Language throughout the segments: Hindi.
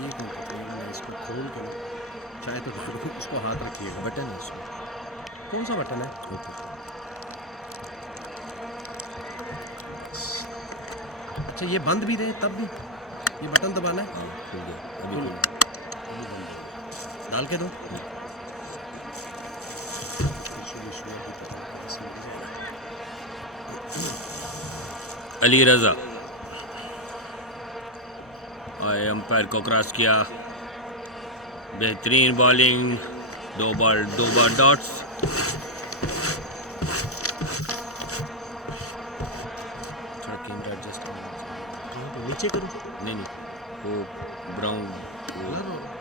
एक मिनट मैं इसको खोल के ना चाहे तो इसको हाथ रखिएगा। बटन है इसमें, कौन सा बटन है? ओके। अच्छा ये बंद भी रहे तब भी ये बटन दबाना है? हाँ खुल गया अभी खुल खुल गया। अभी बंद हो गया। डाल के दो। अली रजा आए अंपायर को क्रॉस किया, बेहतरीन बॉलिंग, दो बार डॉट्स। कैमरा एडजस्ट कहाँ पे नीचे करूँ? नहीं वो ब्राउन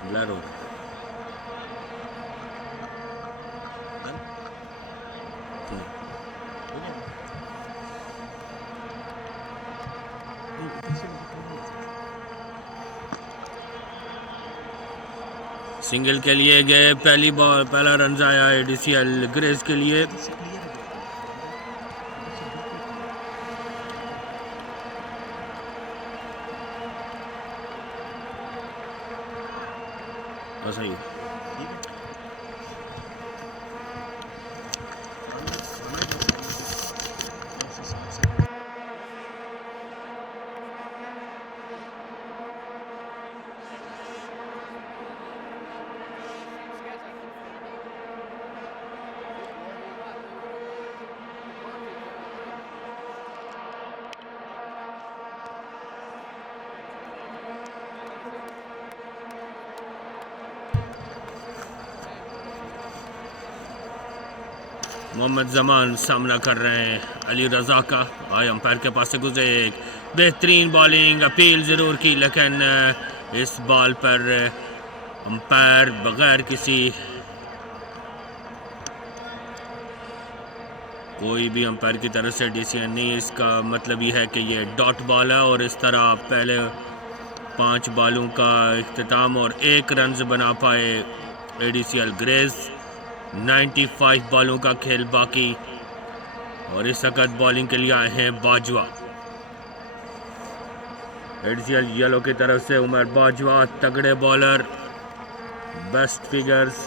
ब्लर हो। सिंगल के लिए गए, पहला रन आया एडीसीएल ग्रेस के लिए। सही मोहम्मद जमान सामना कर रहे हैं अली रजा का। आए अंपायर के पास से गुजरे, एक बेहतरीन बॉलिंग, अपील ज़रूर की लेकिन इस बॉल पर अंपायर बगैर किसी कोई भी अंपायर की तरफ से डिसीजन नहीं। इसका मतलब ये है कि ये डॉट बॉल है और इस तरह पहले 5 बॉलों का इख्तिताम और 1 रन बना पाए एडीसीएल ग्रेस। 95 बॉलों का खेल बाकी और इस वक्त बॉलिंग के लिए आए हैं बाजवा। एडीसीएल येलो की तरफ से उमर बाजवा, तगड़े बॉलर, बेस्ट फिगर्स।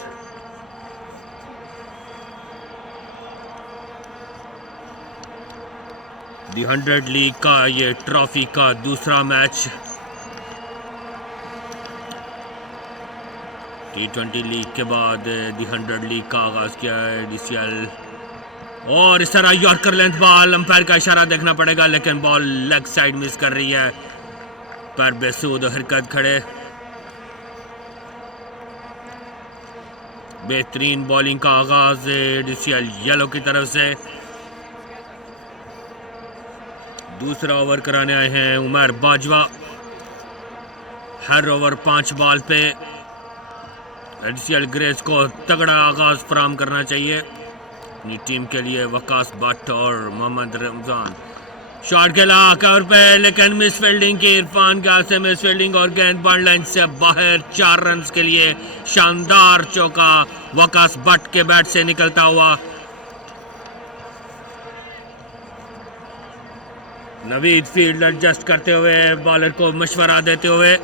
दी 100 लीग का ये ट्रॉफी का दूसरा मैच। T20 लीग के बाद दी 100 लीग का आगाज किया है डीसीएल। और इस तरह यॉर्कर लेंथ बॉल, अंपायर का इशारा देखना पड़ेगा लेकिन बॉल लेग साइड मिस कर रही है। पर बेसूद हरकत खड़े, बेहतरीन बॉलिंग का आगाज डीसीएल येलो की तरफ से। दूसरा ओवर कराने आए हैं उमर बाजवा। हर ओवर 5 बॉल पे एडीसीएल ग्रेस को तगड़ा आगाज फराहम करना चाहिए अपनी टीम के लिए। वकास भट्ट और मोहम्मद रमजान शॉट खेला कवर पे लेकिन मिस फील्डिंग की, इरफान का से मिस फील्डिंग और गेंद बॉल लाइन से बाहर। 4 रन के लिए शानदार चौका वकास भट्ट के बैट से निकलता हुआ। नवीद फील्ड एडजस्ट करते हुए बॉलर को मशवरा देते हुए।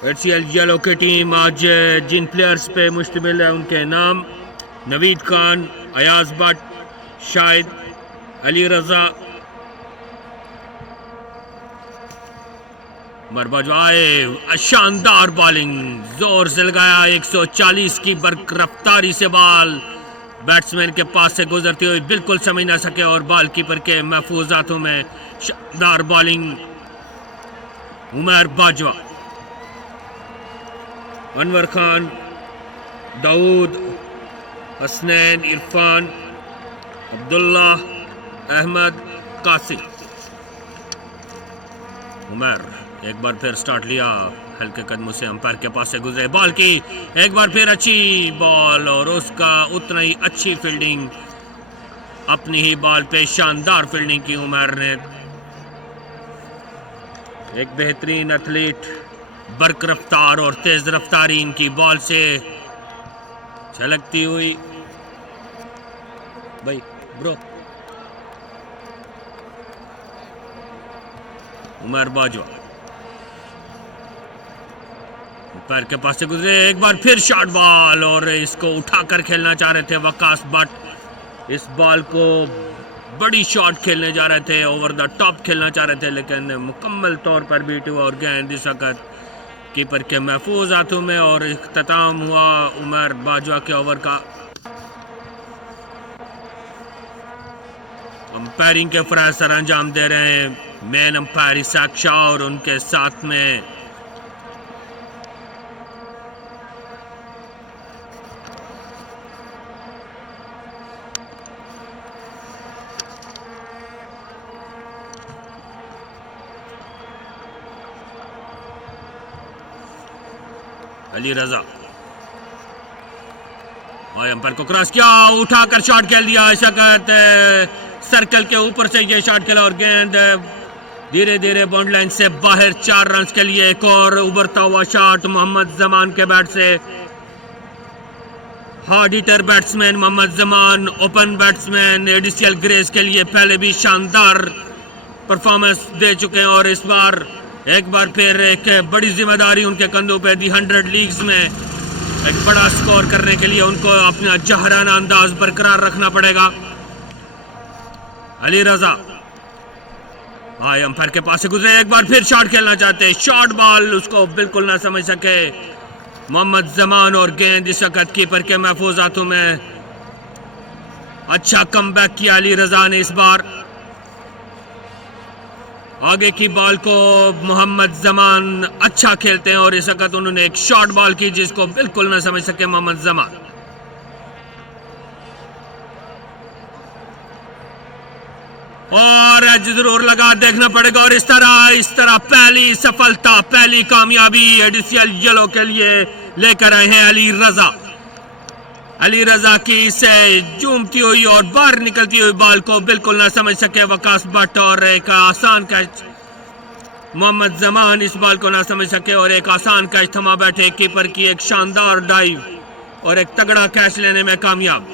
एडीसीएल येलो की टीम आज जिन प्लेयर्स पे मुश्तमिल है उनके नाम: नवीद खान, अयाज भट्ट, शाहिद, अली रजा, मरबाजवाए। शानदार बॉलिंग, जोर से लगाया, 140 की बर्क रफ्तारी से बॉल बैट्समैन के पास से गुजरती हुई बिल्कुल समझ ना सके और बॉल कीपर के महफूज हाथों में। शानदार बॉलिंग उमर बाजवा। अनवर खान, दाऊद, हसनैन, इरफान, अब्दुल्ला, अहमद, कासिम। उमर एक बार फिर स्टार्ट लिया, हल्के कदमों से अंपायर के पास से गुजरे, बॉल की एक बार फिर अच्छी बॉल और उसका उतना ही अच्छी फील्डिंग। अपनी ही बॉल पे शानदार फील्डिंग की उमर ने। एक बेहतरीन एथलीट, बर्क रफ्तार और तेज रफ्तारी इनकी बॉल से छलकती हुई। भाई ब्रो उमर बाजवा पैर के पास से गुजरे, एक बार फिर शॉर्ट बॉल और इसको उठाकर खेलना चाह रहे थे वकास बट। इस बॉल को बड़ी शॉट खेलने जा रहे थे, ओवर द टॉप खेलना चाह रहे थे, लेकिन मुकम्मल तौर पर बीट हुआ और गेंद इस वक्त कीपर के महफूज हाथों में और इख्तिताम हुआ उमर बाजवा के ओवर का। अंपायरिंग के फराज सर अंजाम दे रहे हैं मैन अंपायर इसाक शाह और उनके साथ में अली रजा। और अंपायर को क्रॉस किया, उठाकर शॉट खेल दिया। ऐसा कहते सर्कल के ऊपर से ये शॉट खेला और गेंद धीरे धीरे बाउंड लाइन से बाहर। 4 रन के लिए एक और उभरता हुआ शॉट मोहम्मद जमान के बैट से। Hard hitter batsman Mohammad Zaman, open batsman ADCL Greys के लिए पहले भी शानदार परफॉर्मेंस दे चुके हैं और इस बार एक बार फिर एक बड़ी जिम्मेदारी उनके कंधों पे दी। 100 लीग्स में एक बड़ा स्कोर करने के लिए उनको अपना जहराना अंदाज बरकरार रखना पड़ेगा। अली रजा भाई अंपायर के पास से गुजरे, एक बार फिर शॉट खेलना चाहते, शॉर्ट बॉल उसको बिल्कुल ना समझ सके मोहम्मद जमान और गेंद इस वक्त कीपर के महफूज हाथों में। अच्छा कमबैक किया अली रजा ने इस बार। आगे की बॉल को मोहम्मद जमान अच्छा खेलते हैं और इस वक्त उन्होंने एक शॉर्ट बॉल की जिसको बिल्कुल ना समझ सके मोहम्मद जमान। और जरूर लगा देखना पड़ेगा और इस तरह पहली सफलता, पहली कामयाबी एडिशियल येलो के लिए लेकर आए हैं अली रजा। अली रजा की से जूमती हुई और बाहर निकलती हुई बॉल को बिल्कुल ना समझ सके वकास भट्ट और एक आसान कैच मोहम्मद जमान इस बॉल को ना समझ सके और एक आसान कैच थमा बैठे। कीपर की एक शानदार डाइव और एक तगड़ा कैच लेने में कामयाब।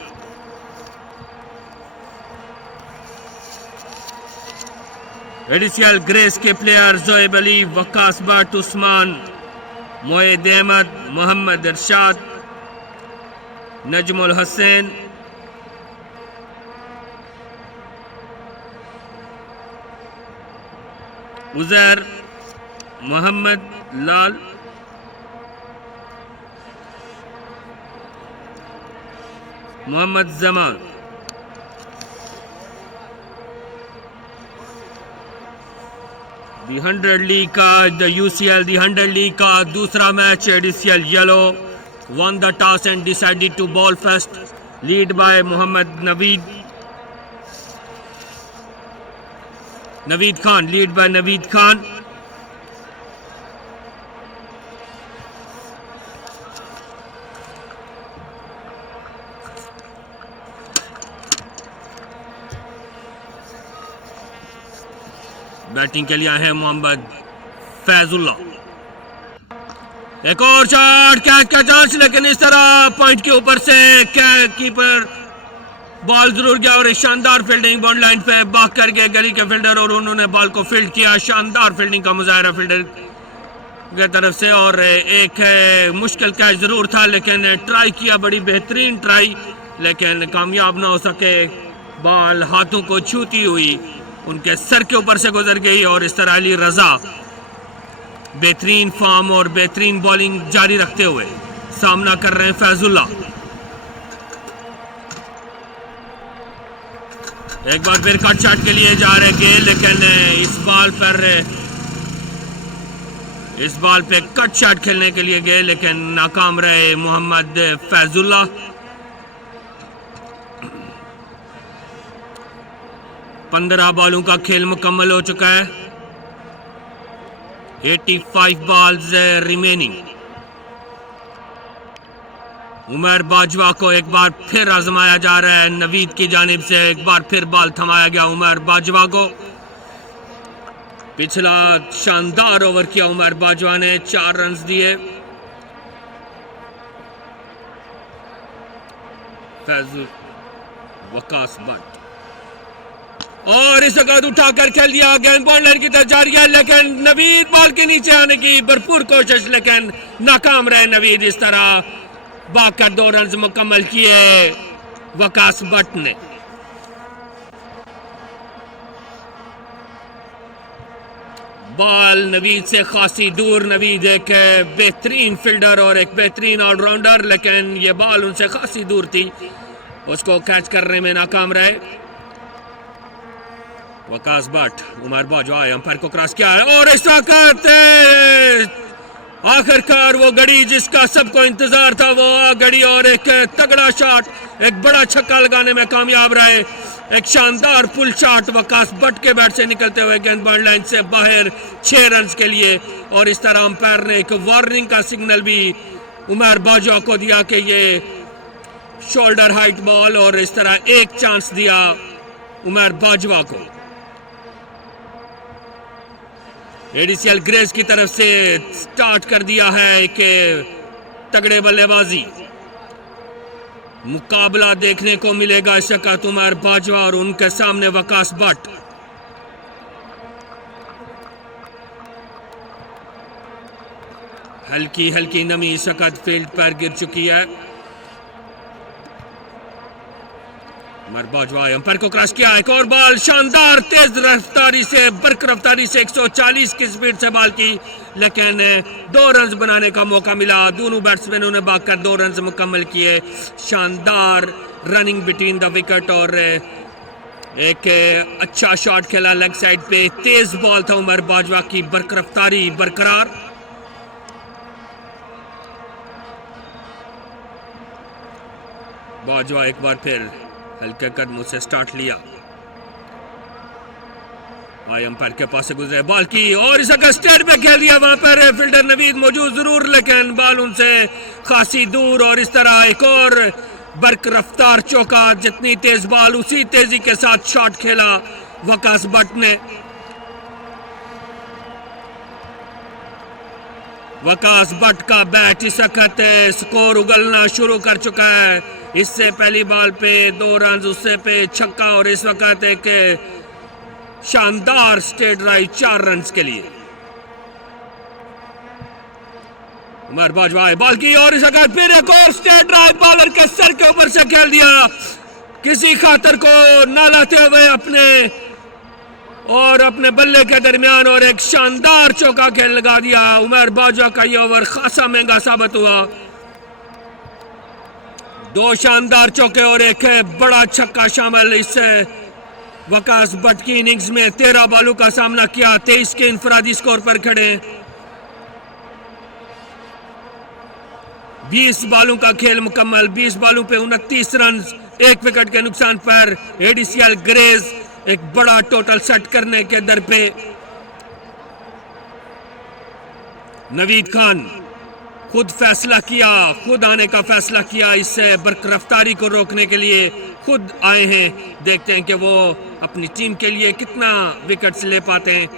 एडिशियल ग्रेस के player Joeb Ali, Waqas Bhatt, Usman, Moeed Ahmed, Mohammad Irshad, Najmul Husain, Uzair, Mohammad Lal, Mohammad Zaman. The 100 league का द UCL दी 100 लीग का दूसरा match ADCL yellow won the toss and decided to bowl first, lead by Mohammad Naveed Khan, lead by Naveed Khan। Batting के लिए है मोहम्मद फैजुल्ला। एक और शॉट, कैच का चांस, लेकिन इस तरह पॉइंट के ऊपर से कीपर बॉल जरूर गया और शानदार फील्डिंग बाउंड लाइन पे भाग कर गए गली के फील्डर और उन्होंने बॉल को फील्ड किया। शानदार फील्डिंग का मुजाहरा फील्डर की तरफ से और एक मुश्किल कैच जरूर था लेकिन ट्राई किया, बड़ी बेहतरीन ट्राई, लेकिन कामयाब ना हो सके। बॉल हाथों को छूती हुई उनके सर के ऊपर से गुजर गई और इस तरह अली रजा बेहतरीन फॉर्म और बेहतरीन बॉलिंग जारी रखते हुए सामना कर रहे हैं फैजुल्ला। एक बार फिर कट शॉट के लिए जा रहे गेल, लेकिन इस बॉल पे कट शॉट खेलने के लिए गए लेकिन नाकाम रहे मोहम्मद फैजुल्ला। पंद्रह बॉलों का खेल मुकम्मल हो चुका है। 85 बॉल्स रिमेनिंग। उमर बाजवा को एक बार फिर आजमाया जा रहा है नवीद की जानिब से। एक बार फिर बॉल थमाया गया उमर बाजवा को। पिछला शानदार ओवर किया उमर बाजवा ने, 4 रन दिए। फैजुल वकास भट्ट और इस वक्त उठाकर खेल दिया, गेंद बॉल लाइन की तरफ जा रही है, लेकिन नवीद बॉल के नीचे आने की भरपूर कोशिश, लेकिन नाकाम रहे नवीद। इस तरह भागकर 2 रन मुकम्मल किए वकास भट्ट ने। बॉल नवीद से खासी दूर। नवीद एक बेहतरीन फील्डर और एक बेहतरीन ऑलराउंडर, लेकिन ये बॉल उनसे खासी दूर थी, उसको कैच करने में नाकाम रहे वकास भट्ट। उमर बाजवा अंपायर को क्रॉस किया है और इस वक्त आखिरकार वो घड़ी जिसका सबको इंतजार था वो आ घड़ी और एक तगड़ा शॉट, एक बड़ा छक्का लगाने में कामयाब रहे। एक शानदार पुल शॉट वकास भट्ट के बैट से निकलते हुए गेंदबाज लाइन से बाहर 6 रन के लिए। और इस तरह अंपायर ने एक वार्निंग का सिग्नल भी उमर बाजवा को दिया कि ये शोल्डर हाइट बॉल, और इस तरह एक चांस दिया उमर बाजवा को। एडीसीएल ग्रेस की तरफ से स्टार्ट कर दिया है एक तगड़े बल्लेबाजी। मुकाबला देखने को मिलेगा इस वक्त उमर बाजवा और उनके सामने वकास भट्ट। हल्की हल्की नमी इस वक्त फील्ड पर गिर चुकी है। उमर बाजवा अंपायर को क्रॉस किया, एक और बॉल शानदार तेज रफ्तारी से, बरक रफ्तारी से 140 की स्पीड से बॉल की, लेकिन 2 रन बनाने का मौका मिला। दोनों बैट्समैनों ने भागकर 2 रन मुकम्मल किए। शानदार रनिंग बिटवीन द विकेट और एक अच्छा शॉट खेला लेग साइड पे। तेज बॉल था उमर बाजवा की, बरक रफ्तारी बरकरार। बाजवा एक बार फिर हल्के कदमों से स्टार्ट लिया, आई अंपायर के पास से गुजरे बॉल की और इस स्टेट पे खेल दिया। वहां पर फील्डर नवीद मौजूद जरूर, लेकिन बॉल उनसे खासी दूर। और इस तरह एक और बरक रफ्तार चौका, जितनी तेज बॉल उसी तेजी के साथ शॉट खेला वकास भट्ट ने। वकास भट्ट का बैट इस वक्त स्कोर उगलना शुरू कर चुका है। इससे पहली बॉल पे 2 रन, उससे पे छक्का और इस वक्त एक शानदार स्ट्रेट ड्राइव 4 रन के लिए। उमर बाजवा बॉल की और इस वक्त फिर एक और स्ट्रेट ड्राइव बॉलर के सर के ऊपर से खेल दिया, किसी खातर को ना लाते हुए अपने बल्ले के दरमियान, और एक शानदार चौका खेल लगा दिया। उमर बाजवा का ये ओवर खासा महंगा साबित हुआ। 2 शानदार चौके और एक बड़ा छक्का शामिल। इससे वकास भट्ट की इनिंग्स में 13 बॉलों का सामना किया, 23 के इंफरादी स्कोर पर खड़े। 20 बॉलों का खेल मुकम्मल, 20 बॉलों पे 29 रन, 1 विकेट के नुकसान पर एडीसीएल ग्रेस एक बड़ा टोटल सेट करने के दर पे। नवीद खान खुद फैसला किया, खुद आने का फैसला किया, इससे बरक रफ्तारी को रोकने के लिए खुद आए हैं। देखते हैं कि वो अपनी टीम के लिए कितना विकेट्स ले पाते हैं।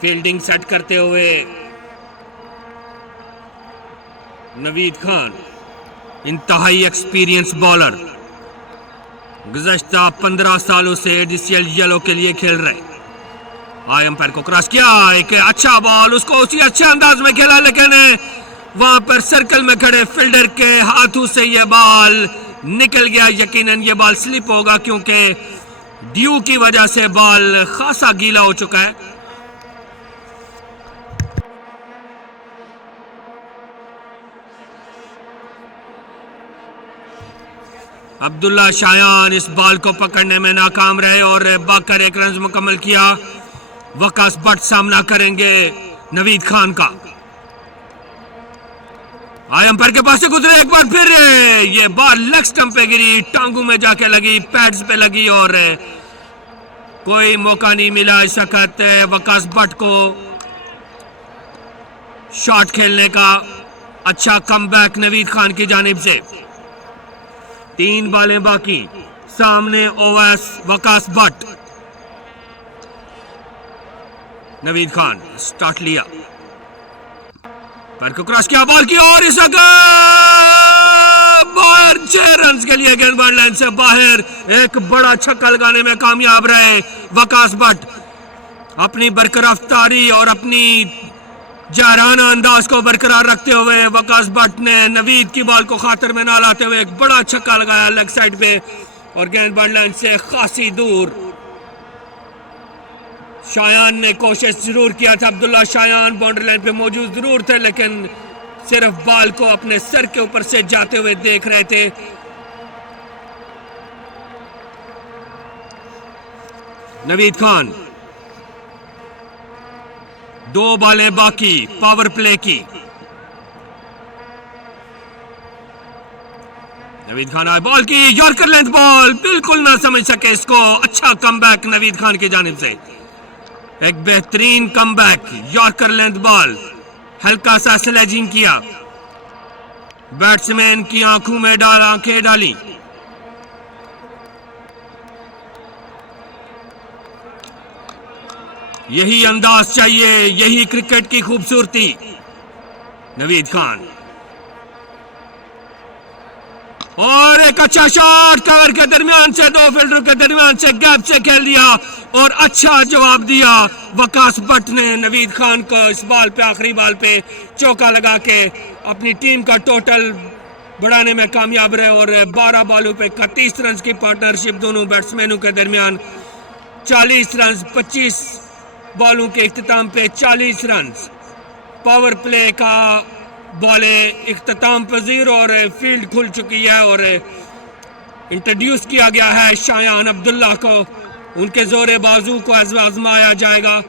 फील्डिंग सेट करते हुए नवीद खान, इंतहाई एक्सपीरियंस बॉलर, गुज़श्ता 15 सालों से एडीसीएल येलो के लिए खेल रहे। आई अंपायर को क्रॉस किया, एक अच्छा बॉल, उसको उसी अच्छे अंदाज में खेला, लेकिन वहां पर सर्कल में खड़े फील्डर के हाथों से यह बॉल निकल गया। यकीनन यह बॉल स्लिप होगा क्योंकि ड्यू की वजह से बॉल खासा गीला हो चुका है। अब्दुल्ला शायान इस बॉल को पकड़ने में नाकाम रहे और भागकर 1 रन मुकम्मल किया। वकास भट्ट सामना करेंगे नवीद खान का। आई अंपायर के पास से गुजरे, एक बार फिर ये बॉल लेग स्टंप पे गिरी, टांगों में जाके लगी, पैड्स पे लगी और कोई मौका नहीं मिला इस वक्त वकास भट्ट को शॉट खेलने का। अच्छा कमबैक नवीद खान की जानिब से। 3 बॉलें बाकी, सामने ओवैस, वकास भट्ट। नवीद खान स्टार्ट लिया, पैर को क्रॉस किया, बॉल की और इस बॉल और 6 रन के लिए गेंदबाज लाइन से बाहर। एक बड़ा छक्का लगाने में कामयाब रहे वकास भट्ट। अपनी बरकरारी और अपनी जाराना अंदाज को बरकरार रखते हुए वकास भट्ट ने नवीद की बॉल को खातर में ना लाते हुए एक बड़ा छक्का लगाया लेग साइड पे और गेंदबाज लाइन से खासी दूर। शायान ने कोशिश जरूर किया था, अब्दुल्ला शायान बाउंड्री लाइन पे मौजूद जरूर थे, लेकिन सिर्फ बॉल को अपने सर के ऊपर से जाते हुए देख रहे थे। नवीद खान, 2 बॉलें बाकी पावर प्ले की। नवीद खान आए बॉल की, यॉर्कर लेंथ बॉल, बिल्कुल ना समझ सके इसको। अच्छा कमबैक नवीद खान की जानिब से, एक बेहतरीन कमबैक, यॉर्कर लेंथ बॉल, हल्का सा स्लेजिंग किया, बैट्समैन की आंखों में आंखें डाली। यही अंदाज चाहिए, यही क्रिकेट की खूबसूरती। नवीद खान और एक अच्छा शॉट, कवर के दरमियान से 2 फील्डर के दरमियान से गैप से खेल दिया और अच्छा जवाब दिया वकास भट्ट ने नवीद खान को। इस बॉल पे, आखिरी बॉल पे चौका लगा के अपनी टीम का टोटल बढ़ाने में कामयाब रहे और 12 बॉलों पे 31 रन की पार्टनरशिप दोनों बैट्समैनों के दरमियान। 40 रन, 25 बॉलों के इख्तिताम पे 40 रन। पावर प्ले का बॉलें इख्तिताम पजीर और फील्ड खुल चुकी है और इंट्रोड्यूस किया गया है शायान अब्दुल्ला को। उनके जोरे बाजू को आजमाया जाएगा।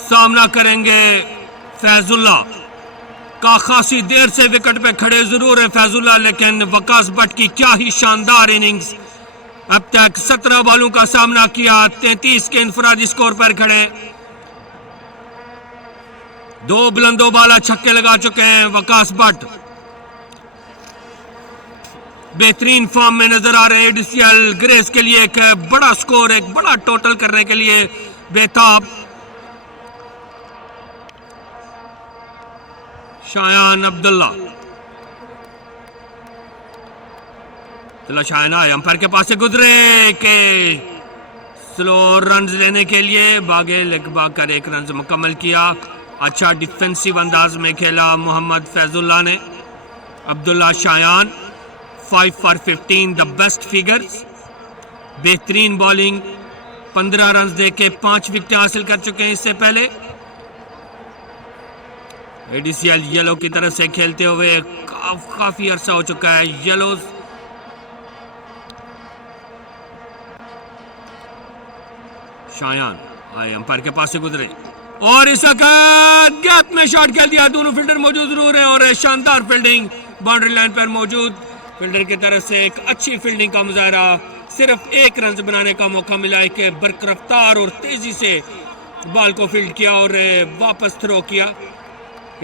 सामना करेंगे फैजुल्ला का। खासी देर से विकेट पे खड़े जरूर है फैजुल्ला, लेकिन वकास भट्ट की क्या ही शानदार इनिंग्स। अब तक 17 बॉलों का सामना किया, 33 के इंफरादी स्कोर पर खड़े। 2 बुलंदो बाला छक्के लगा चुके हैं वकास भट्ट। बेहतरीन फॉर्म में नजर आ रहे हैं एडीसीएल ग्रेस के लिए। एक बड़ा स्कोर, एक बड़ा टोटल करने के लिए बेताब। शायान अब्दुल्ला, शायान आए, अंपायर के पास से गुजरे के स्लो रन लेने के लिए भागे, लेग भाग कर 1 रन मुकम्मल किया। अच्छा डिफेंसिव अंदाज में खेला मोहम्मद फैजुल्ला ने। Abdullah Shayan 5 for 15 the best figures. बेहतरीन बॉलिंग, 15 रन देके 5 विकेट हासिल कर चुके हैं इससे पहले। एडीसीएल येलो की तरफ से खेलते हुए काफी अरसा हो चुका है। येलो शायान आए, अंपायर के पास से गुजरे और इस वक्त गैप में शॉट खेल दिया। दोनों फील्डर मौजूद जरूर है और शानदार फील्डिंग बाउंड्री लाइन पर मौजूद फील्डर की तरफ से एक अच्छी फील्डिंग का मुजाहरा। सिर्फ 1 रन बनाने का मौका मिला। एक बरकरफ्तार और तेजी से बॉल को फील्ड किया और वापस थ्रो किया।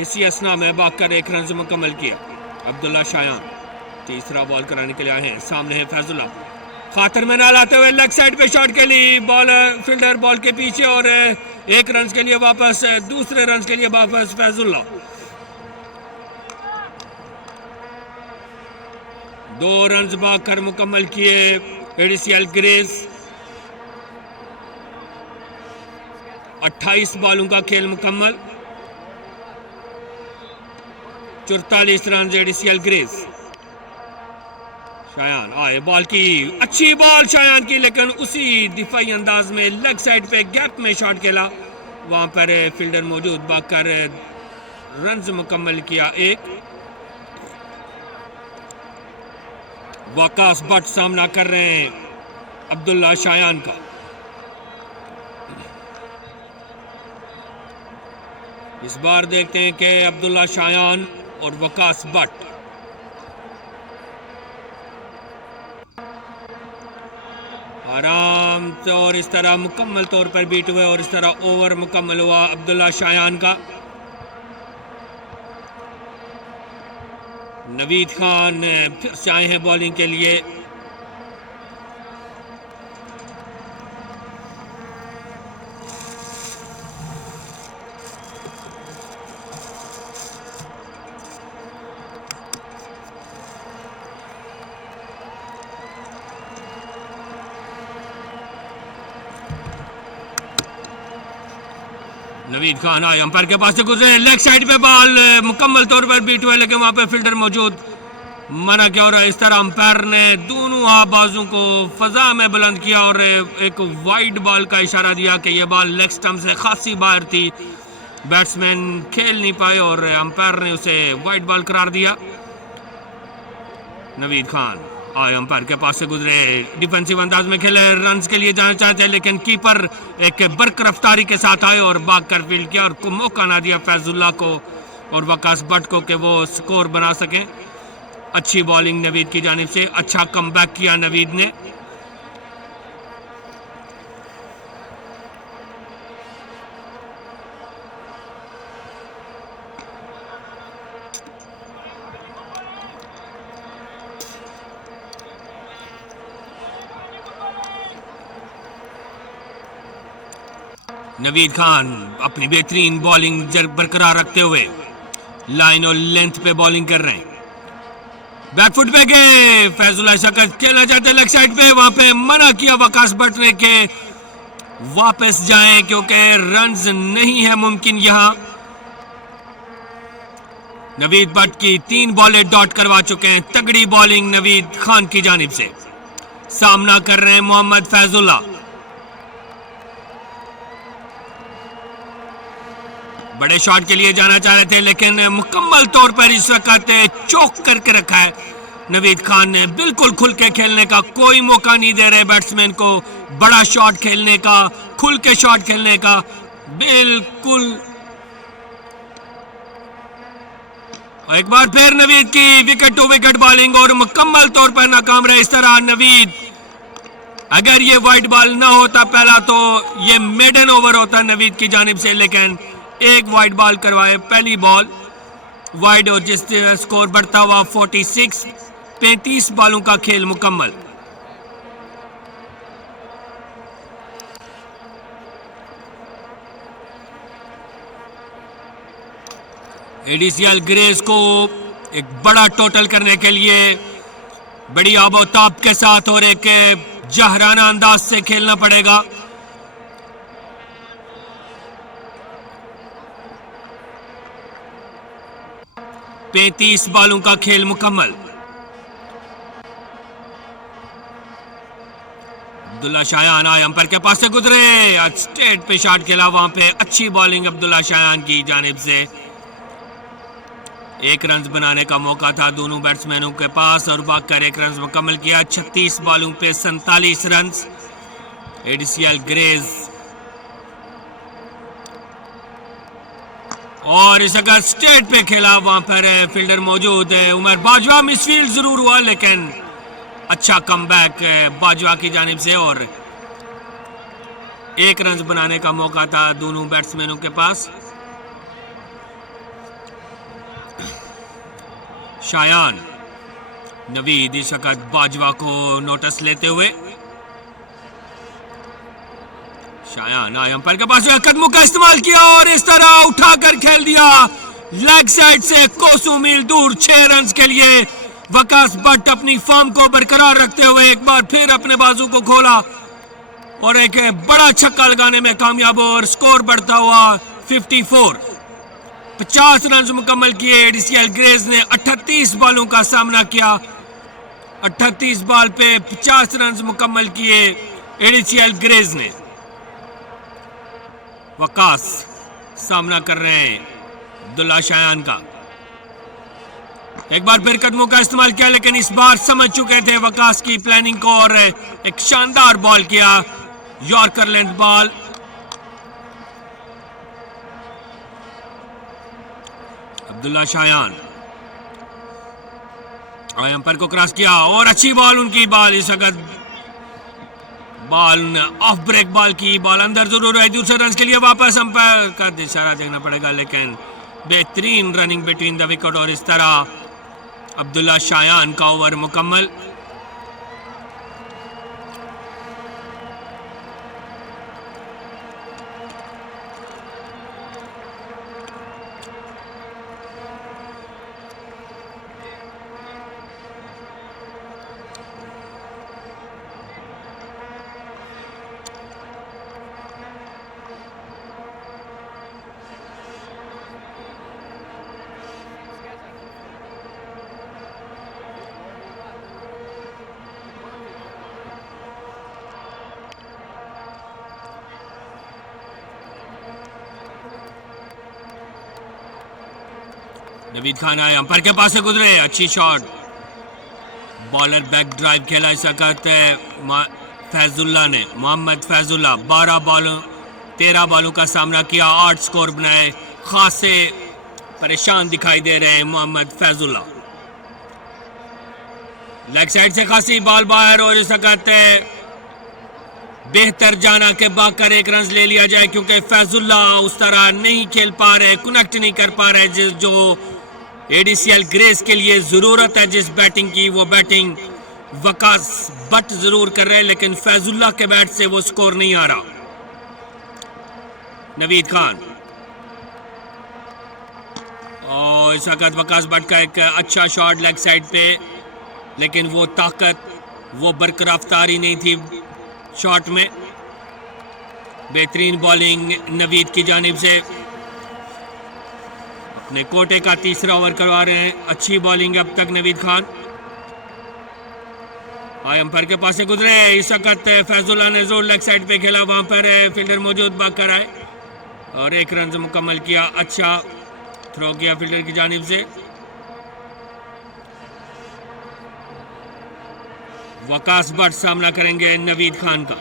इसी असना में भागकर 1 रन मुकम्मल किया। अब्दुल्ला शायान तीसरा बॉल कराने के लिए आए हैं। सामने है फैजुल्ला, खातर में ना लाते हुए लेग साइड पे शॉट के लिए बॉल, फील्डर बॉल के पीछे और 1 रन के लिए वापस, दूसरे रन के लिए वापस फैजुल्ला। 2 रन भागकर मुकम्मल किए एडीसीएल ग्रेस। 28 बॉलों का खेल मुकम्मल, 44 रन एडीसीएल ग्रेस। शायान आए, बॉल की अच्छी बॉल शायान की, लेकिन उसी दिफाई अंदाज में लेग साइड पे गैप में शॉट खेला। वहां पर फील्डर मौजूद, भागकर रन मुकम्मल किया 1। वकास भट्ट सामना कर रहे हैं अब्दुल्ला शायान का। इस बार देखते हैं कि अब्दुल्ला शायान और वकास भट्ट आराम से और इस तरह मुकम्मल तौर पर बीट हुए और इस तरह ओवर मुकम्मल हुआ अब्दुल्ला शायान का। नवीद खान फिर से आए हैं बॉलिंग के लिए। नवीद खान आए अंपायर के पास से गुजरे, लेग साइड पे बॉल मुकम्मल तौर पर बीट हुआ, लेकिन वहां पे फील्डर मौजूद, मना किया। और इस तरह अंपायर ने दोनों हाथ बाजू को फजा में बुलंद किया और एक वाइड बॉल का इशारा दिया कि यह बॉल लेग स्टंप से खासी बाहर थी, बैट्समैन खेल नहीं पाए और अंपायर ने उसे वाइड बॉल करार दिया। नवीद खान आए अंपायर के पास से गुजरे, डिफेंसिव अंदाज में खेले, रन्स के लिए जाना चाहते, लेकिन कीपर एक बर्क रफ्तारी के साथ आए और भाग कर फील्ड किया और मौका ना दिया फैजुल्लाह को और वकास भट्ट को कि वो स्कोर बना सकें। अच्छी बॉलिंग नवीद की जानिब से, अच्छा कमबैक किया नवीद ने। नवीद खान अपनी बेहतरीन बॉलिंग बरकरार रखते हुए लाइन और लेंथ पे बॉलिंग कर रहे हैं। बैकफुट पे गए, फैजुल्लाह शकत खेलना चाहते लेग साइड पे, वहां पे मना किया वकास भट्ट ने के वापस जाएं क्योंकि रन्स नहीं है मुमकिन यहां। नवीद भट्ट की 3 बॉलें डॉट करवा चुके हैं, तगड़ी बॉलिंग नवीद खान की जानिब से। सामना कर रहे हैं मोहम्मद फैजुल्लाह, बड़े शॉट के लिए जाना चाह रहे थे लेकिन मुकम्मल तौर पर इस वक्त चौक करके रखा है नवीद खान ने। बिल्कुल खुल के खेलने का कोई मौका नहीं दे रहे बैट्समैन को, बड़ा शॉट खेलने का, खुल के शॉट खेलने का, बिल्कुल। एक बार फिर नवीद की विकेट टू विकेट बॉलिंग और मुकम्मल तौर पर नाकाम रहे। इस तरह नवीद, अगर ये वाइड बॉल ना होता पहला तो ये मेडन ओवर होता नवीद की जानिब से, लेकिन एक वाइड बॉल करवाए, पहली बॉल वाइड और जिससे स्कोर बढ़ता हुआ 46। 35 बॉलों का खेल मुकम्मल। एडीसीएल ग्रेस को एक बड़ा टोटल करने के लिए बड़ी आबोताब के साथ और एक जहराना अंदाज से खेलना पड़ेगा। पैंतीस बॉलों का खेल मुकम्मल। अब्दुल्ला शायान आए अंपायर के पास से गुजरे, आज स्ट्रेट पे शॉट खेला, वहां पे अच्छी बॉलिंग अब्दुल्ला शायान की जानिब से। एक रन बनाने का मौका था दोनों बैट्समैनों के पास और भागकर एक रन मुकम्मल किया। 36 बॉलों पे 47 रन। एडीसीएल ग्रेज और इस अगर स्ट्रेट पे खेला, वहां पर फील्डर मौजूद है उमर बाजवा, मिसफील्ड जरूर हुआ लेकिन अच्छा कमबैक बाजवा की जानिब से और एक रन बनाने का मौका था दोनों बैट्समैनों के पास। शायान, नवीद इस वक्त बाजवा को नोटिस लेते हुए। शायान आए अंपायर के पास, कदमों का इस्तेमाल किया और इस तरह उठाकर खेल दिया लेग साइड से कोसों मील दूर 6 रन के लिए। वकास भट्ट अपनी फॉर्म को बरकरार रखते हुए एक बार फिर अपने बाजू को खोला और एक बड़ा छक्का लगाने में कामयाब और स्कोर बढ़ता हुआ 54। 50 रन मुकम्मल किए। एडीसीएल ग्रेज ने 38 बॉलों का सामना किया, 38 बॉल पे 50 रन मुकम्मल किए एडीसीएल ग्रेज ने। वकास सामना कर रहे हैं अब्दुल्ला शायान का, एक बार फिर कदमों का इस्तेमाल किया लेकिन इस बार समझ चुके थे वकास की प्लानिंग को और एक शानदार बॉल किया, yorker length ball. Abdullah Shayan आए अंपायर को क्रॉस किया और अच्छी बॉल उनकी, बॉल इस वक्त बॉल ऑफ ब्रेक बॉल की, बॉल अंदर जरूर है। दूसरे रन के लिए वापस अंपायर का इशारा देखना पड़ेगा लेकिन बेहतरीन रनिंग बिटवीन द विकेट और इस तरह अब्दुल्ला शायान का ओवर मुकम्मल। नवीद खान आए अंपायर के पास से गुजरे, अच्छी शॉट, बॉलर बैक ड्राइव खेला इस वक्त फैजुल्ला ने, मोहम्मद फैजुल्ला 13 बॉलों का सामना किया, 8 स्कोर बनाए, खासे परेशान दिखाई दे रहे हैं मोहम्मद फैजुल्ला। लेग साइड से खासी बॉल बाहर और इस वक्त बेहतर जाना के बाकर 1 रन ले लिया जाए क्योंकि फैजुल्ला उस तरह नहीं खेल पा रहे, कनेक्ट नहीं कर पा रहे जो एडीसीएल ग्रेस के लिए जरूरत है जिस बैटिंग की, वो बैटिंग वकास बट जरूर कर रहे हैं लेकिन फैजुल्ला के बैट से वो स्कोर नहीं आ रहा। नवीद खान और इस वक्त वकास बट का एक अच्छा शॉट लेग साइड पे, लेकिन वो ताकत, वो बरकराफ्तारी नहीं थी शॉट में। बेहतरीन बॉलिंग नवीद की जानिब से, अपने कोटे का तीसरा ओवर करवा रहे हैं, अच्छी बॉलिंग अब तक नवीद खान। अंपायर के पास से गुजरे, इस वक्त फैजुल्ला ने जोर लेग साइड पे खेला, वहां पर फील्डर मौजूद बाकर आए और 1 रन मुकम्मल किया, अच्छा थ्रो किया फील्डर की जानिब से। वकास बट सामना करेंगे नवीद खान का।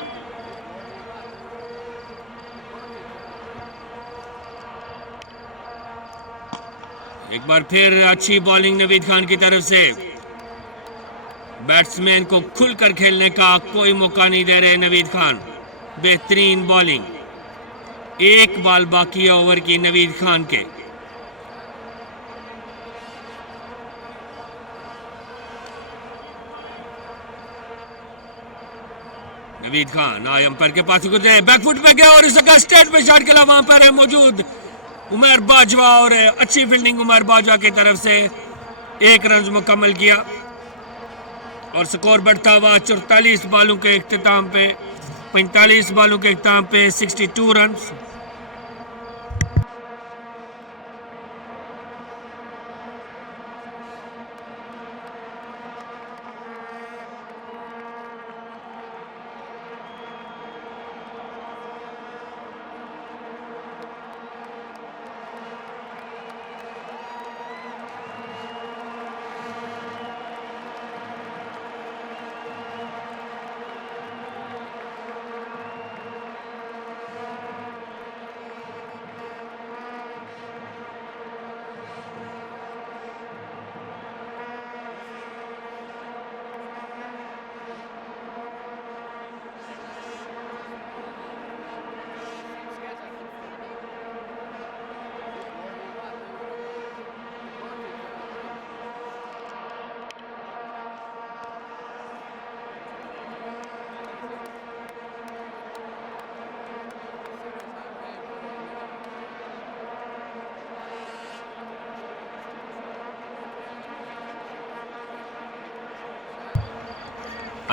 एक बार फिर अच्छी बॉलिंग नवीद खान की तरफ से, बैट्समैन को खुलकर खेलने का कोई मौका नहीं दे रहे नवीद खान। बेहतरीन बॉलिंग, 1 बॉल बाकी है ओवर की नवीद खान के। नवीद खान आए अंपायर के पास गुजरे, बैकफुट पे गया और इस जगह स्ट्रेट पे शॉट खेला, वहां पर है मौजूद उमर बाजवा और अच्छी फील्डिंग उमर बाजवा की तरफ से 1 रन मुकम्मल किया और स्कोर बढ़ता हुआ 44 बॉलों के इख्तिताम पे, 45 बॉलों के इख्तिताम पे 62 रन।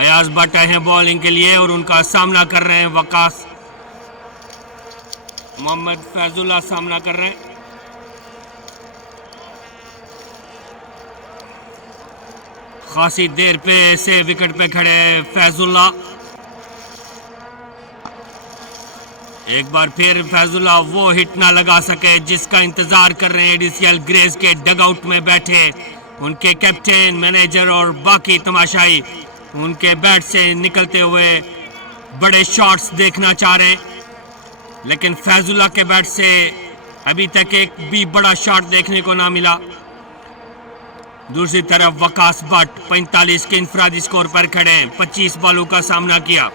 अयाज भट्ट आए हैं बॉलिंग के लिए और उनका सामना कर रहे हैं वकास, मोहम्मद फैजुल्ला सामना कर रहे हैं। खासी देर पे से विकेट पे खड़े फैजुल्ला, एक बार फिर फैजुल्ला वो हिट ना लगा सके जिसका इंतजार कर रहे हैं एडीसीएल ग्रेस के डगआउट में बैठे उनके कैप्टन, मैनेजर और बाकी तमाशाई, उनके बैट से निकलते हुए बड़े शॉट्स देखना चाह रहे, लेकिन फैजुल्ला के बैट से अभी तक एक भी बड़ा शॉट देखने को ना मिला। दूसरी तरफ वकास भट्ट 45 के इंफरादी स्कोर पर खड़े, 25 बॉलों का सामना किया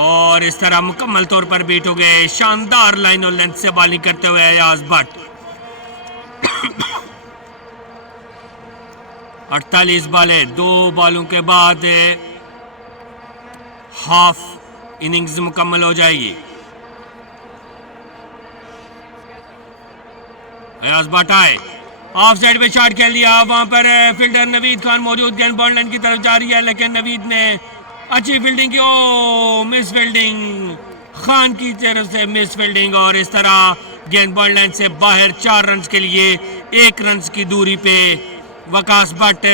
और इस तरह मुकम्मल तौर पर बीट हो गए। शानदार लाइन और लेंथ से बॉलिंग करते हुए अयाज भट्ट 48 बॉले, 2 बॉलों के बाद हाफ इनिंग्स मुकम्मल हो जाएगी। अयाज भट्ट आए, ऑफ साइड पे शॉट खेल दिया, वहां पर फील्डर नवीद खान मौजूद, गेंद बॉल लाइन की तरफ जा रही है लेकिन नवीद ने अच्छी फील्डिंग की, ओ मिस फील्डिंग, खान की तरफ से मिस फील्डिंग और इस तरह गेंद बॉल लाइन से बाहर 4 रन के लिए 1 रन की दूरी पे वकास भट्ट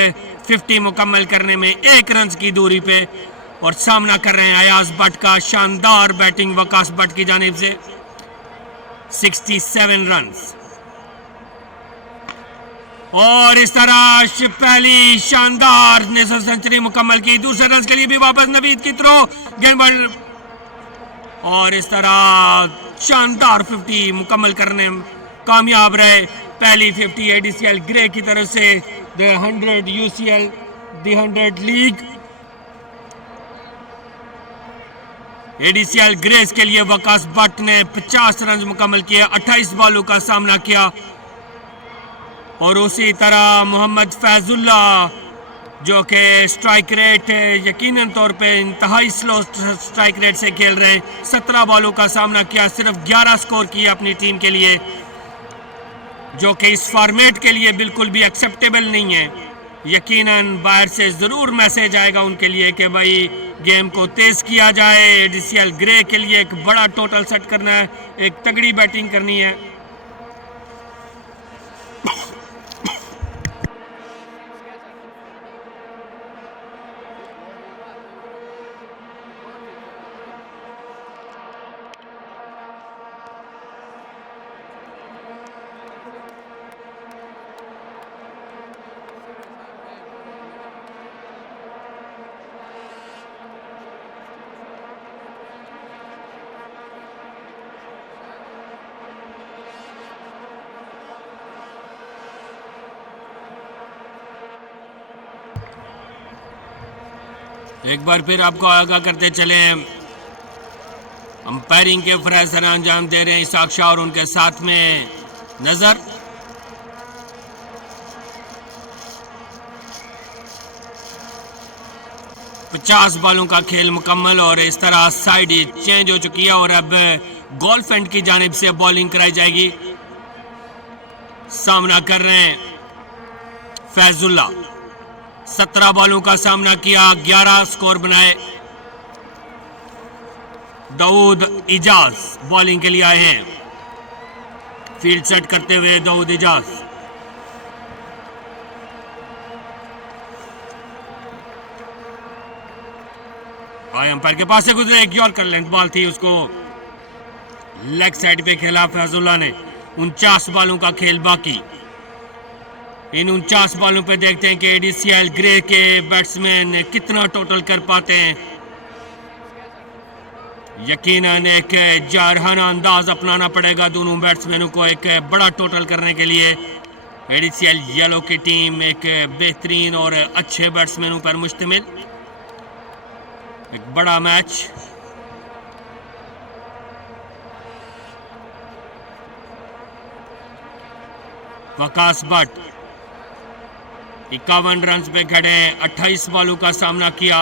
50 मुकम्मल करने में 1 रन की दूरी पे और सामना कर रहे हैं अयाज भट्ट का। शानदार बैटिंग वकास भट्ट की जानिब से, 67 रन। और इस तरह पहली शानदार नेशनल सेंचुरी मुकम्मल की। दूसरे रन के लिए भी वापस नवीद की थ्रो, गेंद बॉल, और इस तरह शानदार 50 मुकम्मल करने कामयाब रहे। पहली 50 एडीसीएल ग्रे की तरफ से, the 100 UCL, the 100 league. ADCL Greys के लिए वकास भट्ट ने 50 रन मुकम्मल किए, 28 बॉलों का सामना किया। और उसी तरह मोहम्मद फैजुल्ला, जो कि स्ट्राइक रेट यकीनन तौर पे इंतहाई स्लो स्ट्राइक रेट से खेल रहे हैं, 17 बॉलों का सामना किया, सिर्फ 11 स्कोर किए अपनी टीम के लिए, जो कि इस फॉर्मेट के लिए बिल्कुल भी एक्सेप्टेबल नहीं है। यकीनन बाहर से ज़रूर मैसेज आएगा उनके लिए कि भाई गेम को तेज़ किया जाए। एडीसीएल ग्रे के लिए एक बड़ा टोटल सेट करना है, एक तगड़ी बैटिंग करनी है। एक बार फिर आपको आगाह करते चले, अंपायरिंग के फैसले अंजाम दे रहे हैं इसाक शाह और उनके साथ में नजर। पचास बॉलों का खेल मुकम्मल, और इस तरह साइड चेंज हो चुकी है और अब गोल्फ एंड की जानिब से बॉलिंग कराई जाएगी। सामना कर रहे हैं फैजुल्ला, 17 बॉलों का सामना किया, 11 स्कोर बनाए। दाऊद इजाज बॉलिंग के लिए आए हैं, फील्ड सेट करते हुए दाऊद इजाज। आए अंपायर के पास से गुजरे, एक यॉर्कर लेंथ बॉल थी, उसको लेग साइड पे खेला फैजुल्ला ने। 49 बॉलों का खेल बाकी। इन 49 बॉलों पे देखते हैं कि एडीसीएल ग्रे के बैट्समैन कितना टोटल कर पाते हैं। यकीनन एक जारहाना अंदाज अपनाना पड़ेगा दोनों बैट्समैनों को एक बड़ा टोटल करने के लिए। एडीसीएल येलो की टीम एक बेहतरीन और अच्छे बैट्समैनों पर मुश्तमिल, एक बड़ा मैच। वकास भट्ट 51 रन पे खड़े, 28 बॉलों का सामना किया।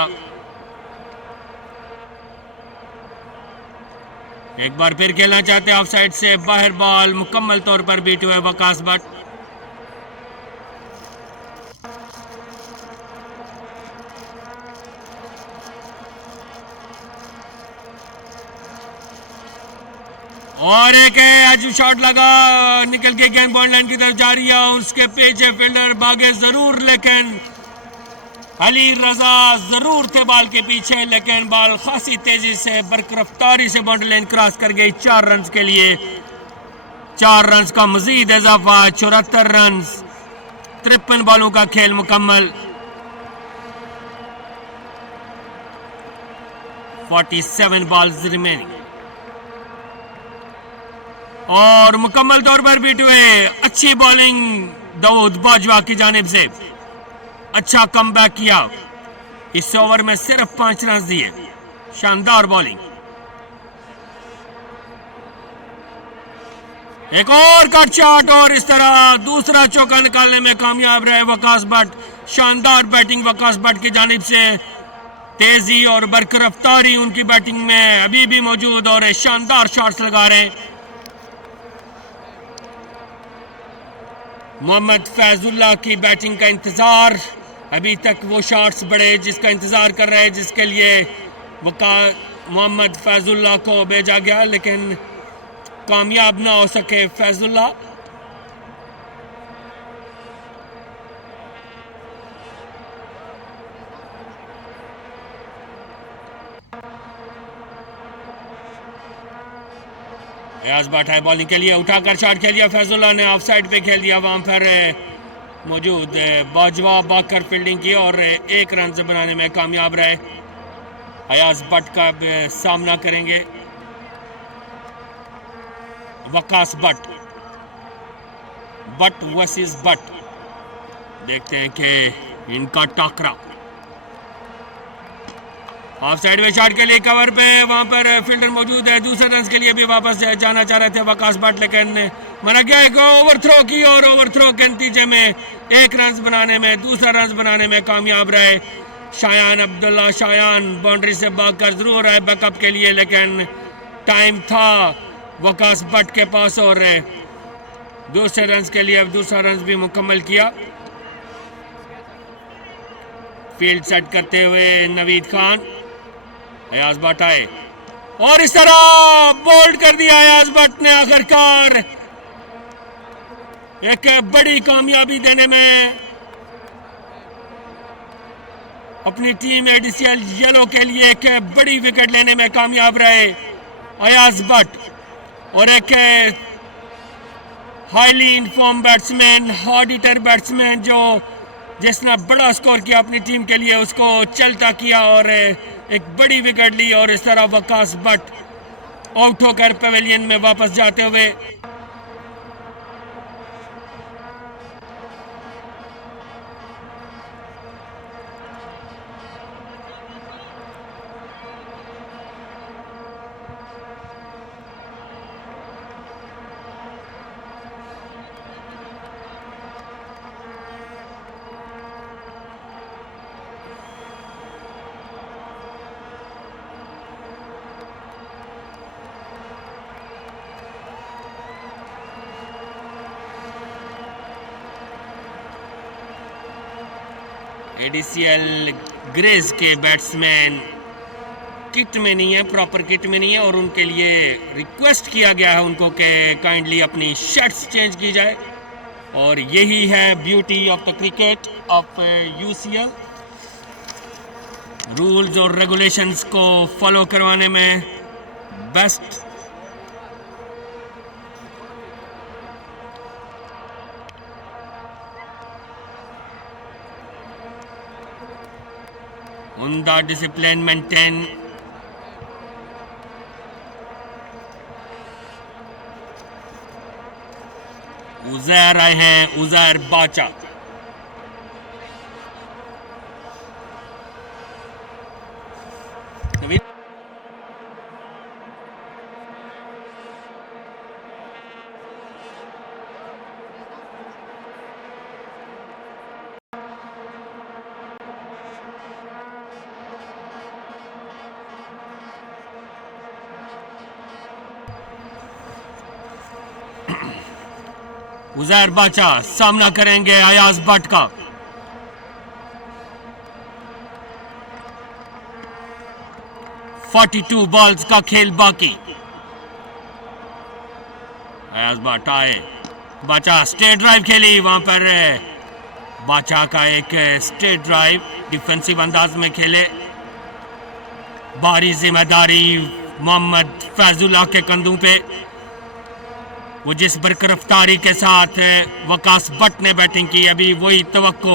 एक बार फिर खेलना चाहते हैं ऑफ साइड से, बाहर बॉल मुकम्मल तौर पर बीट हुए वकास भट्ट। और एक अजीब शॉट लगा, निकल के गेंद बॉल लाइन की तरफ जा रही है, उसके पीछे फील्डर भागे जरूर, लेकिन अली रजा जरूर थे बॉल के पीछे, लेकिन बॉल खासी तेजी से बरकरफ्तारी से बाउंड्री लाइन क्रॉस कर गई 4 रन के लिए। 4 रन का मजीद इजाफा, 74 रन, 53 बॉलों का खेल मुकम्मल। 47 बॉल्स रिमेनिंग, और मुकम्मल तौर पर बीट हुए। अच्छी बॉलिंग दाऊद बाजवा की जानिब से, अच्छा कमबैक किया। इस ओवर में सिर्फ 5 रन दिए, शानदार बॉलिंग। एक और कट शॉट, और इस तरह दूसरा चौका निकालने में कामयाब रहे वकास भट्ट। शानदार बैटिंग वकास भट्ट की जानिब से, तेजी और बरकरफ्तारी उनकी बैटिंग में अभी भी मौजूद, और शानदार शॉट्स लगा रहे हैं। मोहम्मद फैजुल्ला की बैटिंग का इंतजार, अभी तक वो शॉट्स बड़े जिसका इंतजार कर रहे हैं, जिसके लिए मोहम्मद फैजुल्ला को भेजा गया, लेकिन कामयाब ना हो सके फैजुल्ला। अयाज भट्ट है बॉलिंग के लिए, उठाकर शॉट खेल दिया फैजुल्ला ने, ऑफ साइड पे खेल दिया, वहाँ पर मौजूद बाजवा बाकर फील्डिंग की और एक रन बनाने में कामयाब रहे। अयाज भट्ट का सामना करेंगे वकास भट्ट, भट्ट वर्सेस भट्ट। देखते हैं कि इनका टाकरा। ऑफ साइड में शॉट के लिए कवर पे वहां पर फील्डर मौजूद है, दूसरे रन के लिए भी वापस जाना चाह रहे थे वकास भट्ट, लेकिन मना गया एक ओवर थ्रो की और ओवर थ्रो के नतीजे में एक रन बनाने में, दूसरा रन बनाने में कामयाब रहे शायान अब्दुल्ला। शायान बाउंड्री से भागकर जरूर आए बैकअप के लिए, लेकिन टाइम था वकास भट्ट के पास और दूसरे रन के लिए दूसरा रन भी मुकम्मल किया। फील्ड सेट करते हुए नवीद खान, अयाज भट्ट आए और इस तरह बोल्ड कर दिया अयाज भट्ट ने, आखिरकार एक बड़ी कामयाबी देने में अपनी टीम एडीसीएल येलो के लिए एक बड़ी विकेट लेने में कामयाब रहे अयाज भट्ट। और एक highly inform batsman, hard hitter batsman जिसने बड़ा स्कोर किया अपनी टीम के लिए, उसको चलता किया और एक बड़ी विकेट ली। और इस तरह वकास भट्ट आउट होकर पवेलियन में वापस जाते हुए एडीसीएल ग्रेज के बैट्समैन किट में नहीं है, प्रॉपर किट में नहीं है, और उनके लिए रिक्वेस्ट किया गया है उनको कि काइंडली अपनी शर्ट्स चेंज की जाए। और यही है beauty of the cricket of UCL, rules और रेगुलेशंस को फॉलो करवाने में बेस्ट। उनका डिसिप्लिन मेंटेन। उजैर आए हैं, उजैर बाचा। उजैर बाचा सामना करेंगे अयाज भट्ट का। $42 बॉल्स का खेल बाकी। अयाज भट्ट आए, बाचा स्ट्रेट ड्राइव खेली, वहां पर बाचा का एक स्ट्रेट ड्राइव डिफेंसिव अंदाज में खेले। भारी जिम्मेदारी मोहम्मद फैजुल्ला के कंधों पे। वो जिस बरकरफ्तारी के साथ वकास भट्ट ने बैटिंग की, अभी वही तवक्को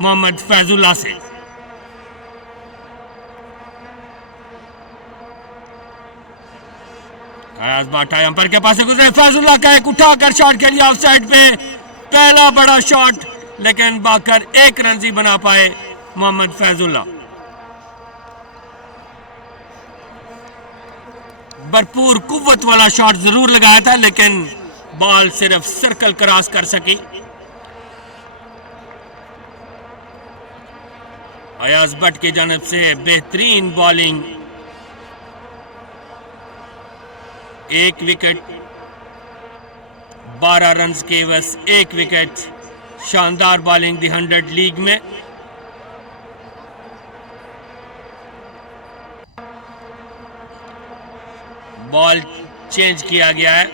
मोहम्मद फैजुल्ला से। अयाज भट्ट अंपायर के पास से गुजरे, फैजुल्ला का एक उठाकर शॉट के लिए ऑफ साइड पे, पहला बड़ा शॉट, लेकिन बाकर एक रन ही बना पाए मोहम्मद फैजुल्ला। भरपूर कुव्वत वाला शॉट जरूर लगाया था, लेकिन बॉल सिर्फ सर्कल क्रॉस कर सकी। अयाज भट्ट की जानिब से बेहतरीन बॉलिंग, एक विकेट, 12 रन के बस एक विकेट। शानदार बॉलिंग दी 100 लीग में। बॉल चेंज किया गया है।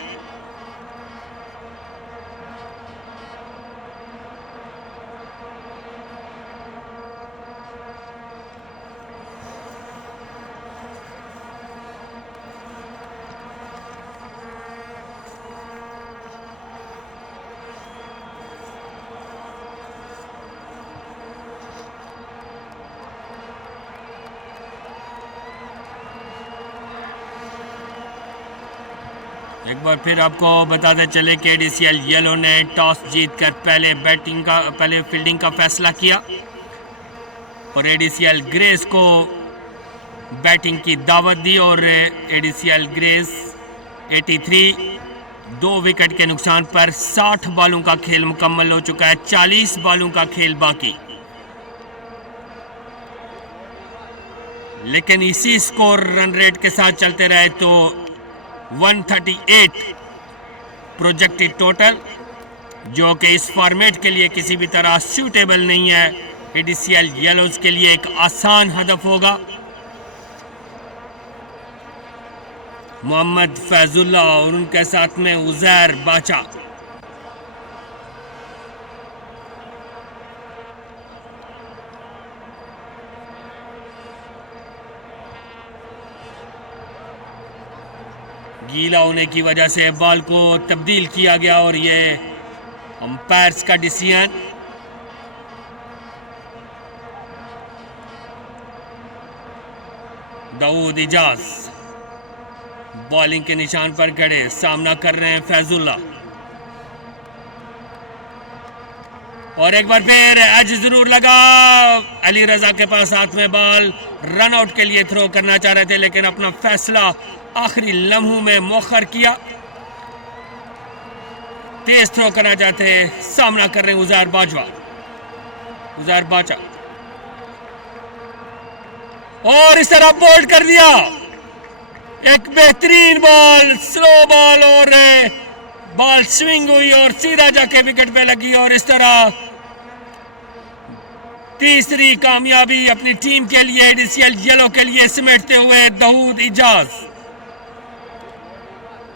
एक बार फिर आपको बताते चले कि एडीसीएल येलो ने टॉस जीतकर पहले फील्डिंग का फैसला किया और एडीसीएल ग्रेस को बैटिंग की दावत दी और एडीसीएल ग्रेस 83 2 विकेट के नुकसान पर 60 बॉलों का खेल मुकम्मल हो चुका है। 40 बॉलों का खेल बाकी, लेकिन इसी स्कोर रन रेट के साथ चलते रहे तो 138 प्रोजेक्टेड टोटल, जो कि इस फॉर्मेट के लिए किसी भी तरह सूटेबल नहीं है। एडीसीएल येलोज के लिए एक आसान हदफ होगा। मोहम्मद फैजुल्ला और उनके साथ में उजैर बाचा। गीला होने की वजह से बॉल को तब्दील किया गया और ये अंपायर्स का डिसीजन। दाऊद इजाज बॉलिंग के निशान पर खड़े, सामना कर रहे हैं फैजुल्ला। और एक बार फिर एज जरूर लगा, अली रजा के पास हाथ में बॉल, रन आउट के लिए थ्रो करना चाह रहे थे लेकिन अपना फैसला आखिरी लम्हों में मौखर किया। तेज थ्रो करना चाहते, सामना कर रहे हैं उजैर बाचा और इस तरह बोल्ड कर दिया। एक बेहतरीन बॉल, स्लो बॉल और बॉल स्विंग हुई और सीधा जाके विकेट पे लगी और इस तरह तीसरी कामयाबी अपनी टीम के लिए, एडीसीएल येलो के लिए समेटते हुए दाऊद इजाज।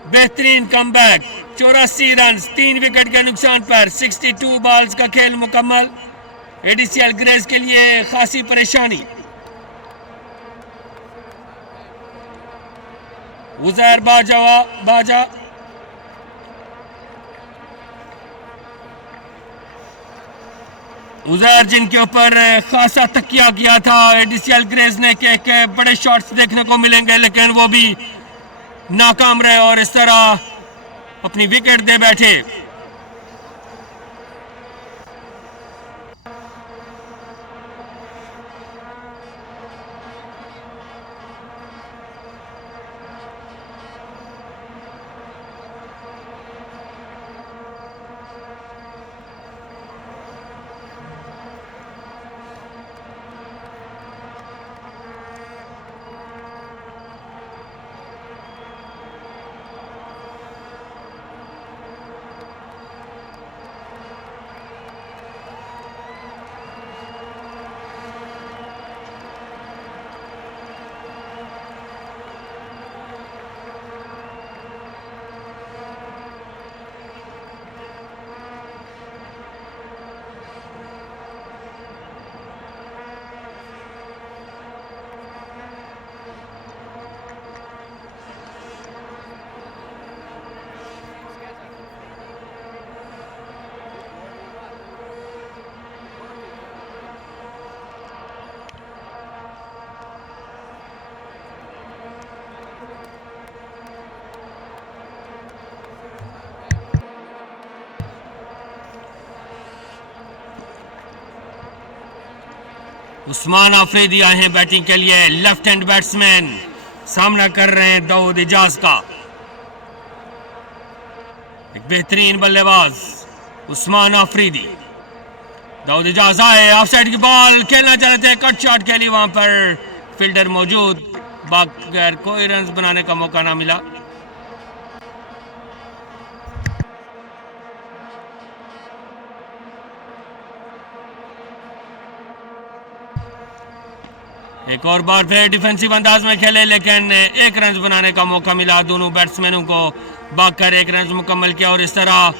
बेहतरीन कमबैक, 84 रन 3 विकेट के नुकसान पर 62 बॉल्स का खेल मुकम्मल। एडीसीएल ग्रेस के लिए खासी परेशानी। उजैर बाजा उजैर जिनके ऊपर खासा तकिया किया था एडीसीएल ग्रेस ने के बड़े शॉट्स देखने को मिलेंगे, लेकिन वो भी नाकाम रहे और इस तरह अपनी विकेट दे बैठे। उस्मान आफरीदी आए हैं बैटिंग के लिए, लेफ्ट हैंड बैट्समैन, सामना कर रहे हैं दाऊद इजाज का। एक बेहतरीन बल्लेबाज उस्मान आफरीदी। दाऊद इजाज आए, ऑफ साइड की बॉल खेलना चाह रहे थे, कट शॉट खेली, वहां पर फील्डर मौजूद, बगैर कोई रन बनाने का मौका ना मिला। एक और बार फिर डिफेंसिव अंदाज में खेले लेकिन एक रन बनाने का मौका मिला दोनों बैट्समैनों को, भागकर एक रन मुकम्मल किया और इस तरह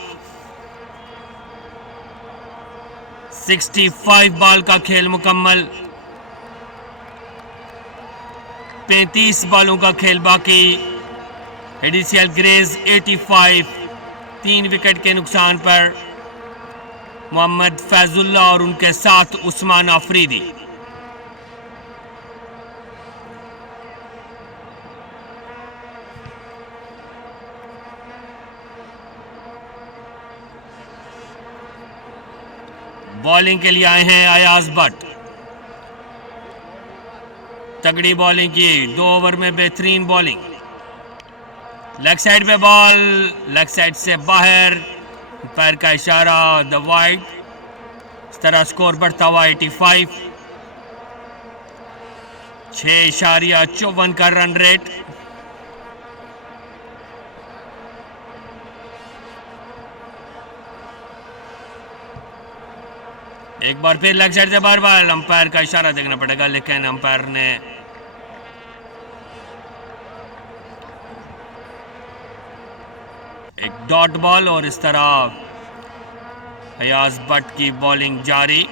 65 बॉल का खेल मुकम्मल। 35 बॉलों का खेल बाकी। एडीसीएल ग्रेस 85 3 विकेट के नुकसान पर। मोहम्मद फैजुल्ला और उनके साथ उस्मान आफरीदी। बॉलिंग के लिए आए हैं अयाज भट्ट। तगड़ी बॉलिंग की, 2 ओवर में बेहतरीन बॉलिंग। लेग साइड पे बॉल, लेग साइड से बाहर, पैर का इशारा, द वाइड। इस तरह स्कोर बढ़ता हुआ 85, 6.54 का रन रेट। एक बार फिर लेग साइड से बार बार अंपायर का इशारा देखना पड़ेगा, लेकिन अंपायर ने एक डॉट बॉल और इस तरह अयाज भट्ट की बॉलिंग जारी।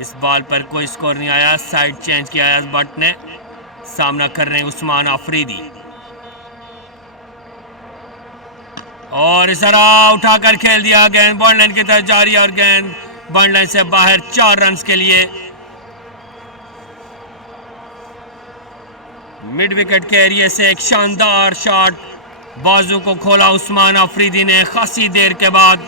इस बॉल पर कोई स्कोर नहीं आया, साइड चेंज किया अयाज भट्ट ने। सामना कर रहे हैं उस्मान आफरीदी और इस तरह उठाकर खेल दिया, गेंद बॉल लाइन की तरफ जारी और गेंद बॉल लाइन से बाहर 4 रन के लिए। मिड विकेट के एरिया से एक शानदार शॉट, बाजू को खोला उस्मान आफरीदी ने खासी देर के बाद।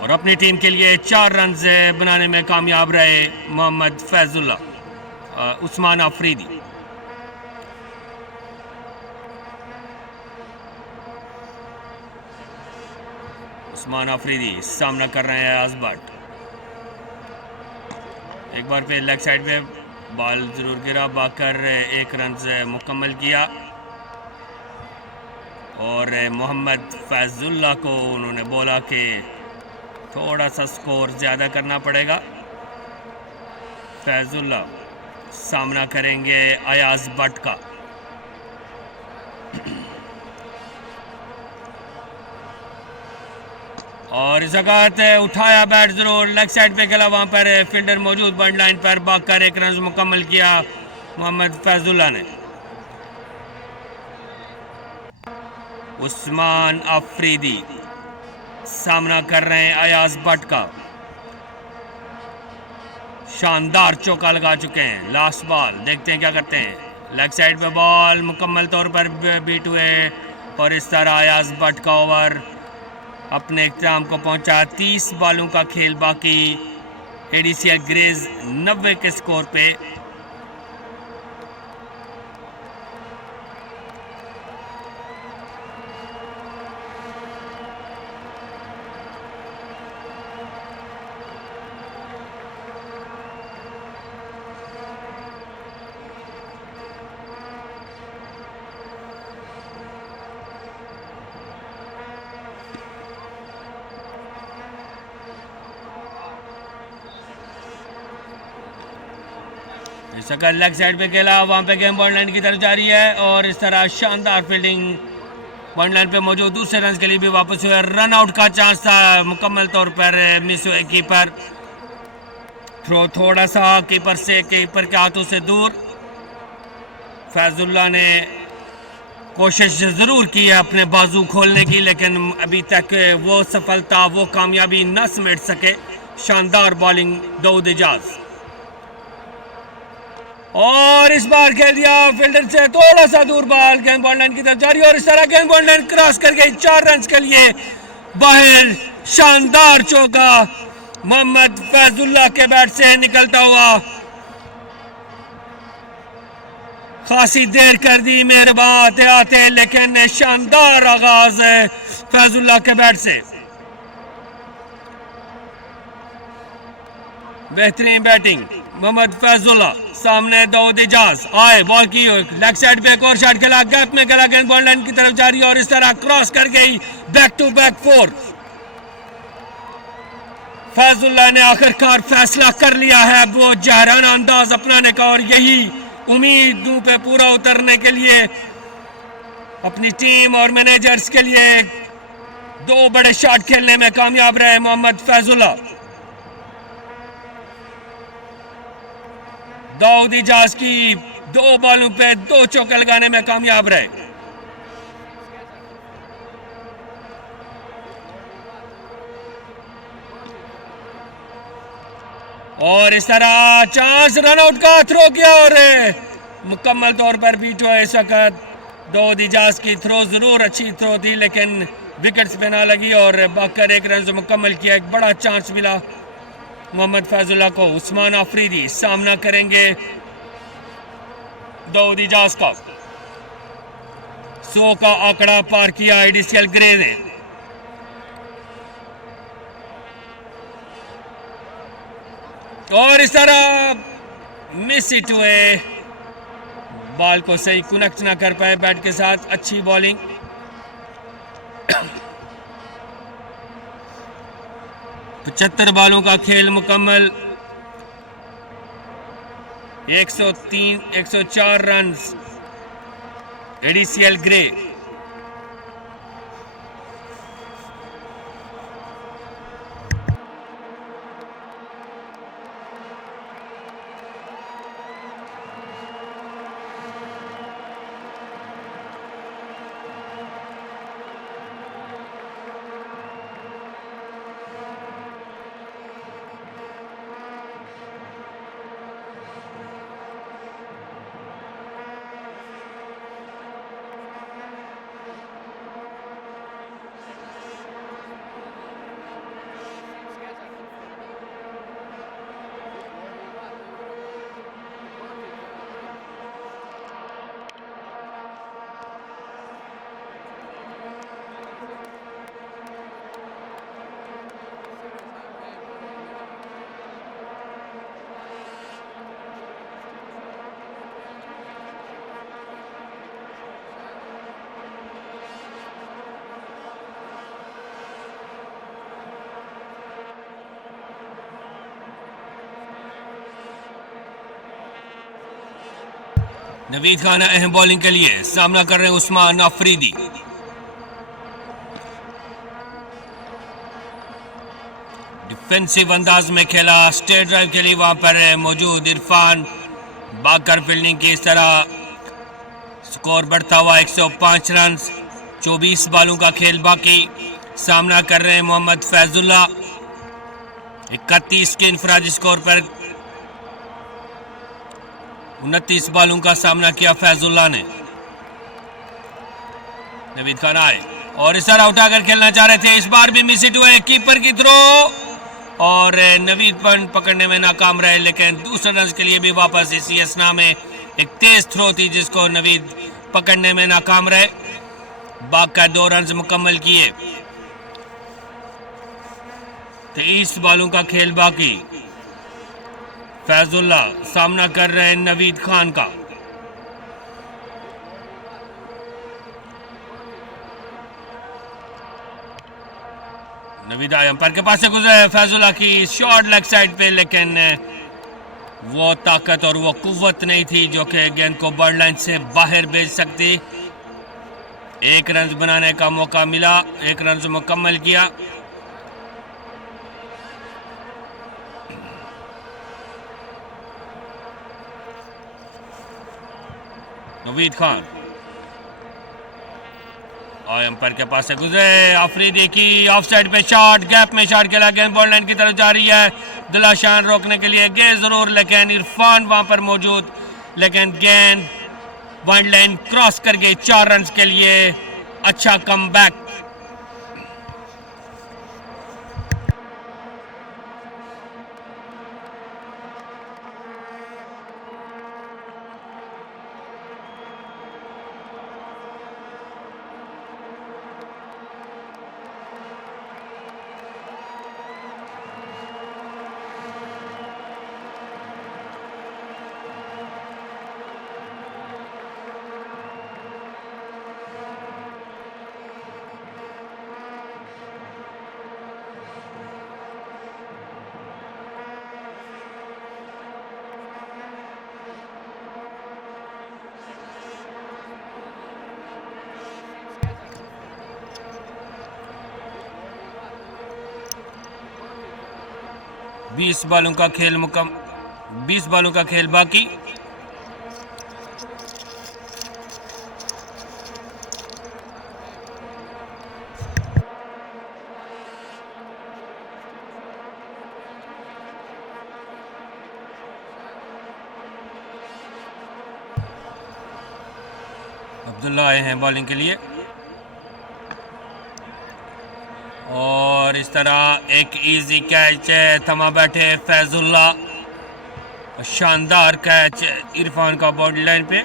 और अपनी टीम के लिए 4 रन बनाने में कामयाब रहे मोहम्मद फैजुल्ला। उस्मान आफरीदी सामना कर रहे हैं अयाज भट्ट। एक बार फिर लेग साइड पे बॉल जरूर गिरा, बाकर 1 रन से मुकम्मल किया और मोहम्मद फैजुल्ला को उन्होंने बोला कि थोड़ा सा स्कोर ज़्यादा करना पड़ेगा। फैजुल्ला सामना करेंगे अयाज भट्ट का। और इस वक्त उठाया बैट जरूर, लेग साइड पे खेला, वहां पर फील्डर मौजूद, बॉल लाइन पर भागकर 1 रन मुकम्मल किया मोहम्मद फैजुल्ला ने। उस्मान आफरीदी सामना कर रहे हैं अयाज भट्ट का। शानदार चौका लगा चुके हैं। लास्ट बॉल, देखते हैं क्या करते हैं। लेग साइड पे बॉल मुकम्मल तौर पर बीट हुए और इस तरह अयाज भट्ट का ओवर अपने इख्तिताम को पहुंचा। 30 बॉलों का खेल बाकी। एडीसीएल ग्रेज 90 के स्कोर पे। सकल लेग साइड पे खेला, वहां पे गेम बॉल लाइन की तरफ जारी है और इस तरह शानदार फील्डिंग, बॉल लाइन पे मौजूद दूसरे रन के लिए भी वापस हुए। रन आउट का चांस था, मुकम्मल तौर पर मिस हुए। कीपर थ्रो थोड़ा सा कीपर के हाथों से दूर। फैजुल्ला ने कोशिश जरूर की है अपने बाजू खोलने की, लेकिन अभी तक वो सफलता, वो कामयाबी न समेट सके। शानदार बॉलिंग दाऊद इजाज और इस बार खेल दिया फील्डर से थोड़ा सा दूर बॉल, गेंद बॉल लाइन की तरफ जारी और इस तरह गेंद बॉल लाइन क्रॉस कर गई 4 रन के लिए बाहर। शानदार चौका मोहम्मद फैजुल्ला के बैट से निकलता हुआ। खासी देर कर दी मेहरबान आते आते, लेकिन शानदार आगाज है फैजुल्ला के बैट से। बेहतरीन बैटिंग मोहम्मद फैजुल्ला। सामने दाऊद इजाज आए, बॉल की लेग साइड पे एक और शॉट खेला, गैप में खेला, गेंद बॉल लाइन की तरफ जारी और इस तरह क्रॉस कर गई बैक टू बैक 4। फैजुल्ला ने आखिरकार फैसला कर लिया है वो जहराना अंदाज अपनाने का और यही उम्मीदों पे पूरा उतरने के लिए अपनी टीम और मैनेजर्स के लिए 2 बड़े शॉट खेलने में कामयाब रहे मोहम्मद फैजुल्ला। दाऊद इजाज की 2 बॉलों पे 2 चौके लगाने में कामयाब रहे। और इस तरह चांस, रन आउट का थ्रो किया और मुकम्मल तौर पर बीट हुआ इस वक्त दाऊद इजाज की थ्रो ज़रूर अच्छी थ्रो थी, लेकिन विकेट्स पे ना लगी और बाकर एक रन मुकम्मल किया। एक बड़ा चांस मिला मोहम्मद फैजुल्ला को। उस्मान आफरीदी सामना करेंगे दाऊद इजाज का। 100 का आंकड़ा पार किया एडीसीएल ग्रे ने। और इस तरह मिस इट हुए, बॉल को सही कनेक्ट ना कर पाए बैट के साथ। अच्छी बॉलिंग। पचहत्तर बॉलों का खेल मुकम्मल। 104 रन एडीसीएल ग्रे। नवीद खान अहम बॉलिंग के लिए सामना कर रहे हैं उस्मान आफरीदी। डिफेंसिव अंदाज में खेला। स्ट्रेट ड्राइव के लिए वहां पर मौजूद इरफान बाकर फील्डिंग की। इस तरह स्कोर बढ़ता हुआ 105 रन। 24 बॉलों का खेल बाकी। सामना कर रहे हैं मोहम्मद फैजुल्ला। 31 के इंफरादी स्कोर पर 29 बॉलों का सामना किया फैजुल्ला ने। नवीद खान आए और इस तरह उठाकर खेलना चाह रहे थे। इस बार भी मिस हिट हुए। कीपर की थ्रो और नवीद पकड़ने में नाकाम रहे, लेकिन दूसरे रन के लिए भी वापस इसी असना में एक तेज थ्रो थी जिसको नवीद पकड़ने में नाकाम रहे। बाकर 2 रन मुकम्मल किए। 23 बॉलों का खेल बाकी। फैजुल्ला सामना कर रहे हैं नवीद खान का। नवीद अंपायर के पास से गुजरे। फैजुल्ला की शॉट लेग साइड पे, लेकिन वो ताकत और वो कुव्वत नहीं थी जो कि गेंद को बॉर्डर लाइन से बाहर भेज सकती। 1 रन बनाने का मौका मिला। 1 रन मुकम्मल किया। नवीद खान और अंपायर के पास से गुजरे। आफरीदी की ऑफ साइड पे शॉट, गैप में शॉट खेला। गेंद बॉल लाइन की तरफ जा रही है। दिलाशान रोकने के लिए गए जरूर, लेकिन इरफान वहां पर मौजूद, लेकिन गेंद वन लाइन क्रॉस कर गई। 4 रन के लिए अच्छा कमबैक। बीस बॉलों का खेल बाकी। अब्दुल्ला आए हैं बॉलिंग के लिए और इस तरह एक इजी कैच थमा बैठे फैजुल्ला। शानदार कैच इरफान का बॉडी लाइन पे।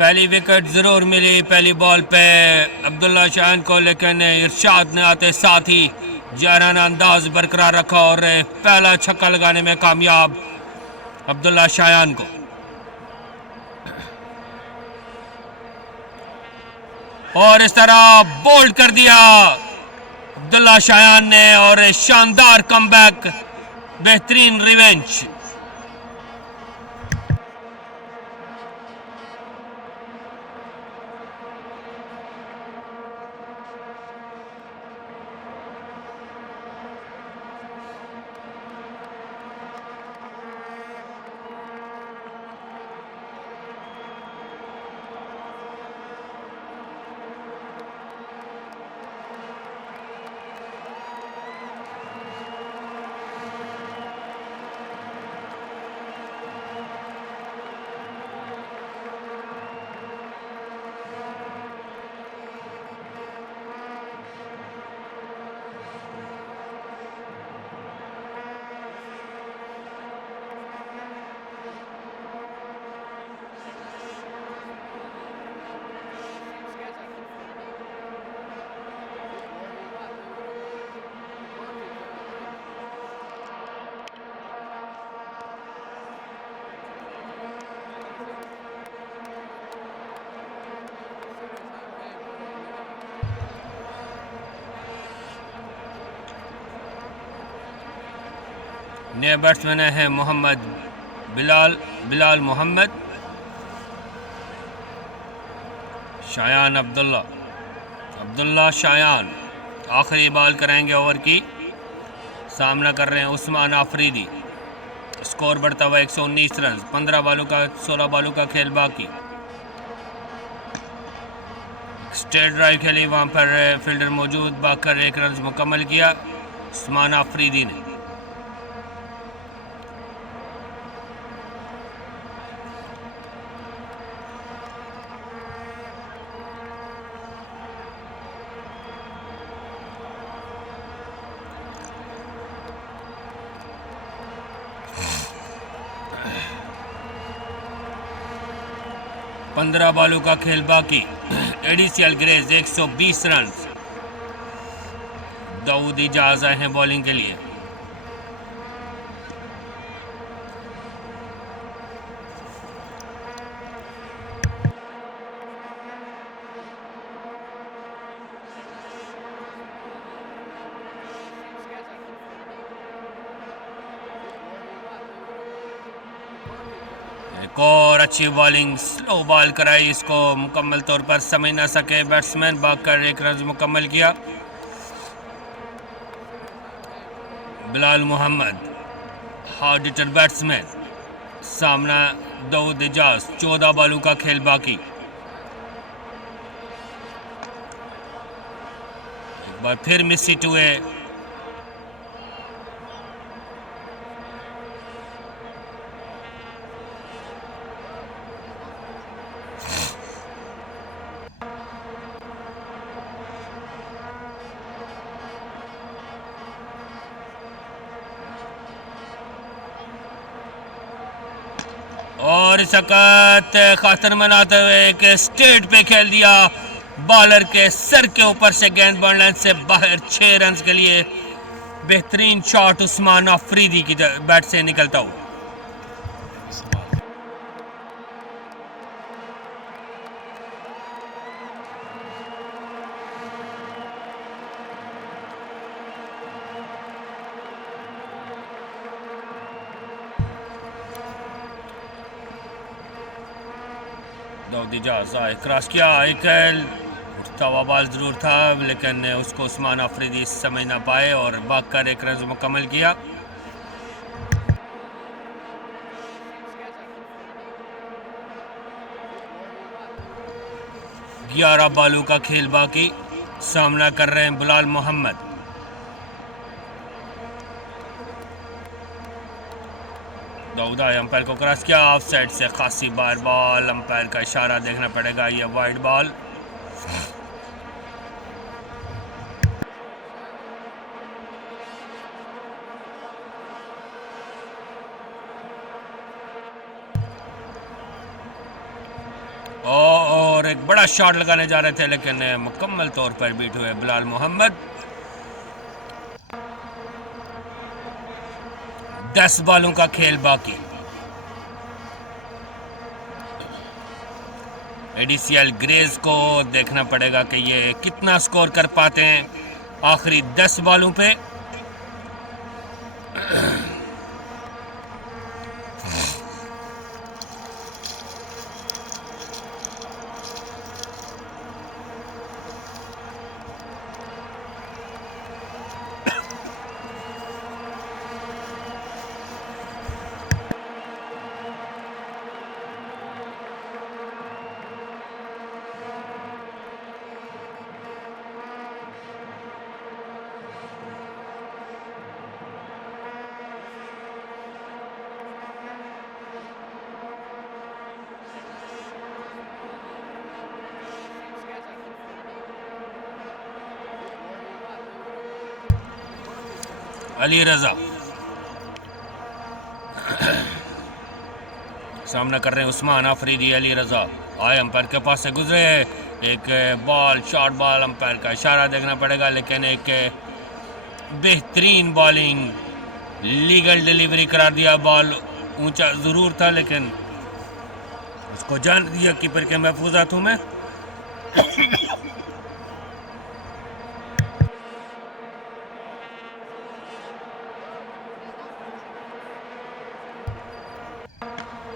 पहली विकेट जरूर मिली पहली बॉल पे अब्दुल्ला शायान को, लेकिन इरशाद ने आते साथ ही जाराना अंदाज बरकरार रखा और पहला छक्का लगाने में कामयाब अब्दुल्ला शायान को। और इस तरह बोल्ड कर दिया अब्दुल्ला शायान ने और शानदार कमबैक, बेहतरीन रिवेंज। नए बैट्समैन हैं मोहम्मद बिलाल मोहम्मद, शायान अब्दुल्ला शायान आखिरी बॉल कराएंगे ओवर की। सामना कर रहे हैं उस्मान आफरीदी। स्कोर बढ़ता हुआ 119 रन, 16 बालों का खेल बाकी। स्ट्रेट ड्राइव खेली, वहां पर फील्डर मौजूद, बाकर 1 रन मुकम्मल किया उस्मान आफरीदी ने। पंद्रह बालों का खेल बाकी। एडीसीएल ग्रेज 120 रन। दाऊद इजाज आए हैं बॉलिंग के लिए। एक और अच्छी बॉलिंग, स्लो बॉल कराई, इसको मुकम्मल तौर पर समझ ना सके बैट्समैन, भागकर 1 रन मुकम्मल किया Bilal Mohammad, hard hitter batsman. सामना दाऊद इजाज, 14 बालों का खेल बाकी। एक बार फिर मिस हिट हुए। और इस वक्त खातर मनाते हुए एक स्टेट पे खेल दिया, बॉलर के सर के ऊपर से गेंद बॉल लाइन से बाहर 6 रन के लिए। बेहतरीन शॉट उस्मान अफरीदी की बैट से निकलता हुआ। दाऊद इजाज क्रॉस किया, एक उठता हुआ बॉल जरूर था लेकिन उसको उस्मान अफरीदी समझ ना पाए और भागकर एक रन मुकम्मल किया। ग्यारह बालों का खेल बाकी, सामना कर रहे हैं बिलाल मोहम्मद। दाऊद अंपायर को क्रॉस किया, ऑफ साइड से खासी बार बॉल, अंपायर का इशारा देखना पड़ेगा, ये वाइड बॉल। और एक बड़ा शॉट लगाने जा रहे थे लेकिन मुकम्मल तौर पर बीट हुए बिलाल मोहम्मद। 10 बालों का खेल बाकी। एडीसीएल ग्रेज को देखना पड़ेगा कि ये कितना स्कोर कर पाते हैं आखिरी 10 बालों पे। अली रजा सामना कर रहे हैं उस्मान अफरीदी। अली रजा आए, अंपायर के पास से गुजरे, एक बॉल शॉर्ट बॉल, अंपायर का इशारा देखना पड़ेगा लेकिन एक बेहतरीन बॉलिंग, लीगल डिलीवरी करार दिया। बॉल ऊंचा जरूर था लेकिन उसको जान दिया कीपर के महफूजातों में।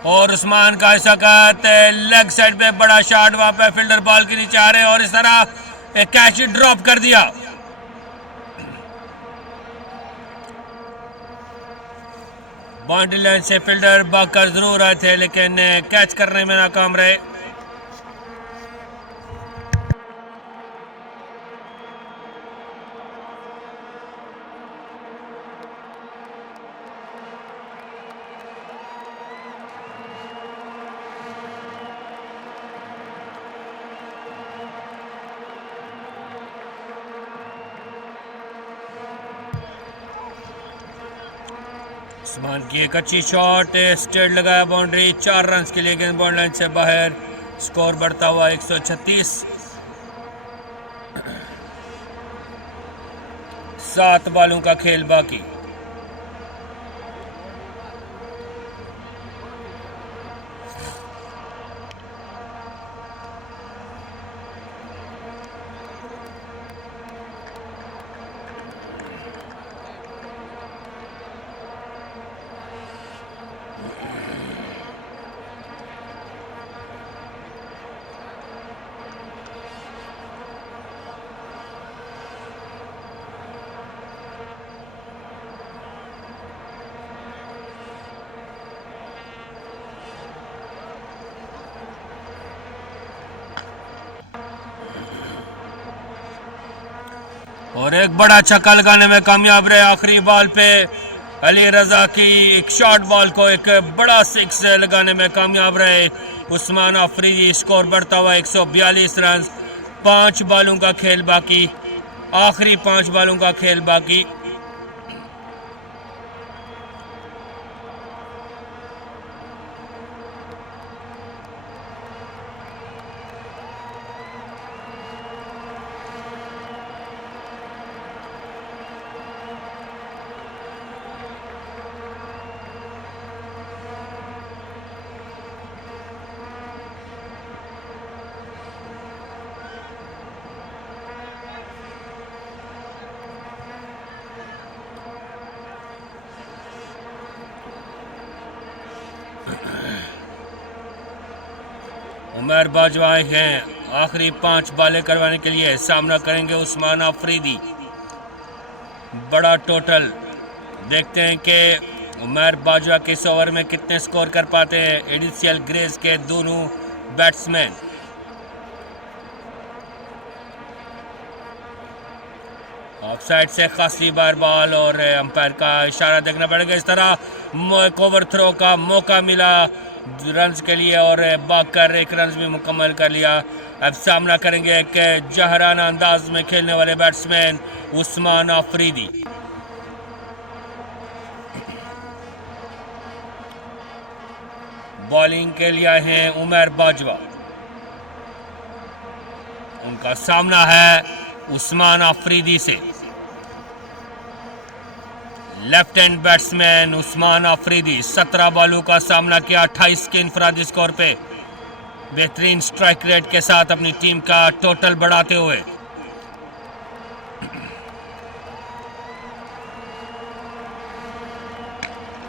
और उस्मान का सकत लेग साइड पे बड़ा शॉट, वहां पे फील्डर बॉल के नीचे आ रहे और इस तरह एक कैच ड्रॉप कर दिया। बाउंड्री लाइन से फील्डर भागकर जरूर आए थे लेकिन कैच करने में नाकाम रहे। उस्मान की एक अच्छी शॉट, स्ट्रेट लगाया बाउंड्री, 4 रन के लिए गेंद बाउंड्री लाइन से बाहर। स्कोर बढ़ता हुआ 136। 7 बालों का खेल बाकी। और एक बड़ा छक्का लगाने में कामयाब रहे आखिरी बॉल पे। अली रजा की एक शॉर्ट बॉल को एक बड़ा 6 लगाने में कामयाब रहे उस्मान अफरीदी। स्कोर बढ़ता हुआ 142 रन। 5 बालों का खेल बाकी, आखिरी 5 बालों का खेल बाकी। उमर बाजवा हैं आखिरी 5 बालें करवाने के लिए। सामना करेंगे उस्मान अफरीदी। बड़ा टोटल। देखते हैं कि उमर बाजवा किस ओवर में कितने स्कोर कर पाते हैं एडिसियल ग्रेस के दोनों बैट्समैन। ऑफसाइड से खासी बार बॉल और अंपायर का इशारा देखना पड़ेगा। इस तरह एक ओवर थ्रो का मौका मिला रन्स के लिए और भागकर 1 रन भी मुकम्मल कर लिया। अब सामना करेंगे एक जहराना अंदाज में खेलने वाले बैट्समैन उस्मान अफरीदी। बॉलिंग के लिए हैं उमर बाजवा। उनका सामना है उस्मान अफरीदी से। Left hand batsman Usman Afridi 17 बॉलों का सामना किया 28 के इंफरादी स्कोर पे बेहतरीन स्ट्राइक रेट के साथ अपनी टीम का टोटल बढ़ाते हुए।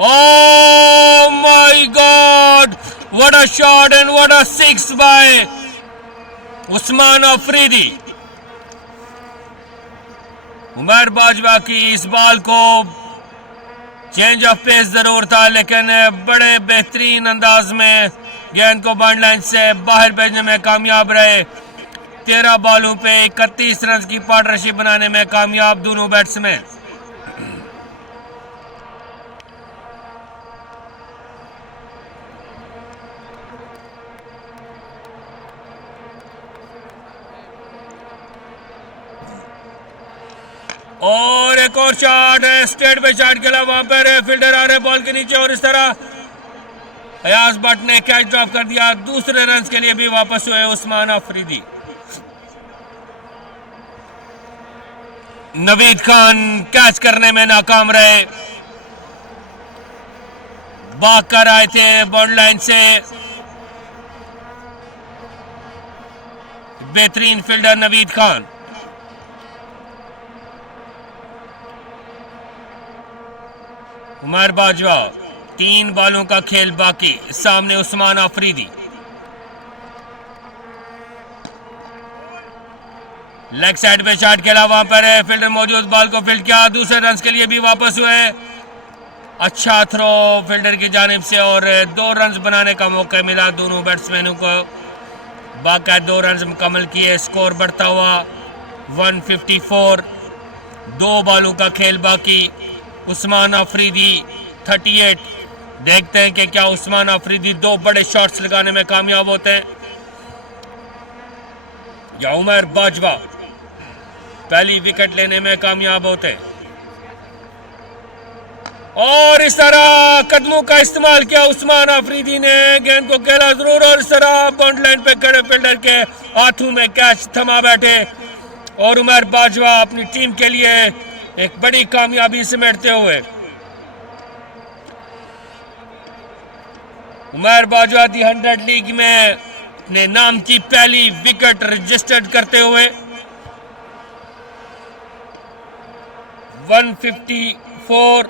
Oh my God! What a shot and what a 6 by Usman Afridi. Umar Bajwa की इस बॉल को चेंज ऑफ पेस जरूर था, लेकिन बड़े बेहतरीन अंदाज में गेंद को बाउंड लाइन से बाहर भेजने में कामयाब रहे। 13 बॉलों पे 31 रन की पार्टनरशिप बनाने में कामयाब दोनों बैट्समैन। और एक और शॉट है, स्ट्रेट पे शॉट खेला, वहां पर फील्डर आ रहे बॉल के नीचे और इस तरह अयाज भट्ट ने कैच ड्रॉप कर दिया। दूसरे रन के लिए भी वापस हुए उस्मान अफरीदी। नवीद खान कैच करने में नाकाम रहे। भाग कर आए थे बाउंड लाइन से। बेहतरीन फील्डर नवीद खान। उमर बाजवा 3 बॉलों का खेल बाकी। सामने उस्मान अफरीदी। लेग साइड पे शॉट खेला, वहां पर फील्डर मौजूद, बॉल को फील्ड किया। दूसरे रन के लिए भी वापस हुए। अच्छा थ्रो फील्डर की जानिब से और 2 रन बनाने का मौका मिला दोनों बैट्समैनों को। बाकी 2 रन मुकम्मल किए। स्कोर बढ़ता हुआ 154। 2 बॉलों का खेल बाकी। उस्मान अफरीदी 38। देखते हैं कि क्या उस्मान अफरीदी 2 बड़े शॉट्स लगाने में कामयाब होते हैं या उमर बाजवा पहली विकेट लेने में कामयाब होते हैं। और इस तरह कदमों का इस्तेमाल किया उस्मान अफरीदी ने, गेंद को खेला जरूर और इस तरह बाउंड लाइन पे खड़े फील्डर के हाथों में कैच थमा बैठे और उमर बाजवा अपनी टीम के लिए एक बड़ी कामयाबी समेटते हुए। उमर बाजवा दी 100 लीग में अपने नाम की पहली विकेट रजिस्टर्ड करते हुए 154।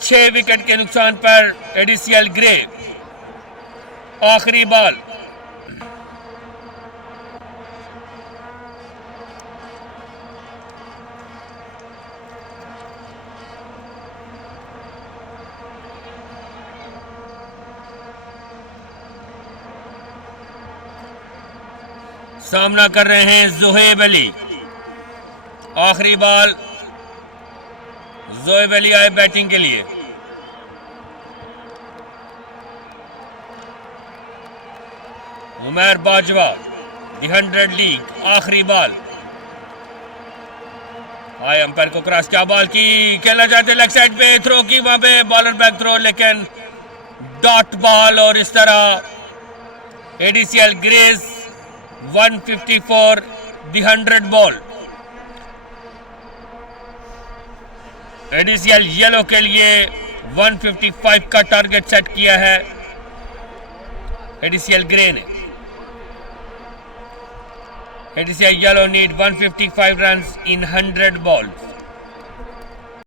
6 विकेट के नुकसान पर एडिसियल ग्रे। आखिरी बॉल। सामना कर रहे हैं जोहेब अली। आखिरी बॉल। जोहेब अली आए बैटिंग के लिए। उमर बाजवा दी 100 लीग। आखिरी बॉल। आए अंपायर को क्रॉस किया, बॉल की खेलना चाहते लेग साइड पे, थ्रो की, वहां पे बॉलर बैक थ्रो, लेकिन डॉट बॉल और इस तरह एडिसियल ग्रेस 154 दी 100 बॉल। एडिसियल येलो के लिए 155 का टारगेट सेट किया है एडिसियल ग्रे ने। ADCL yellow need 155 run in 100 balls.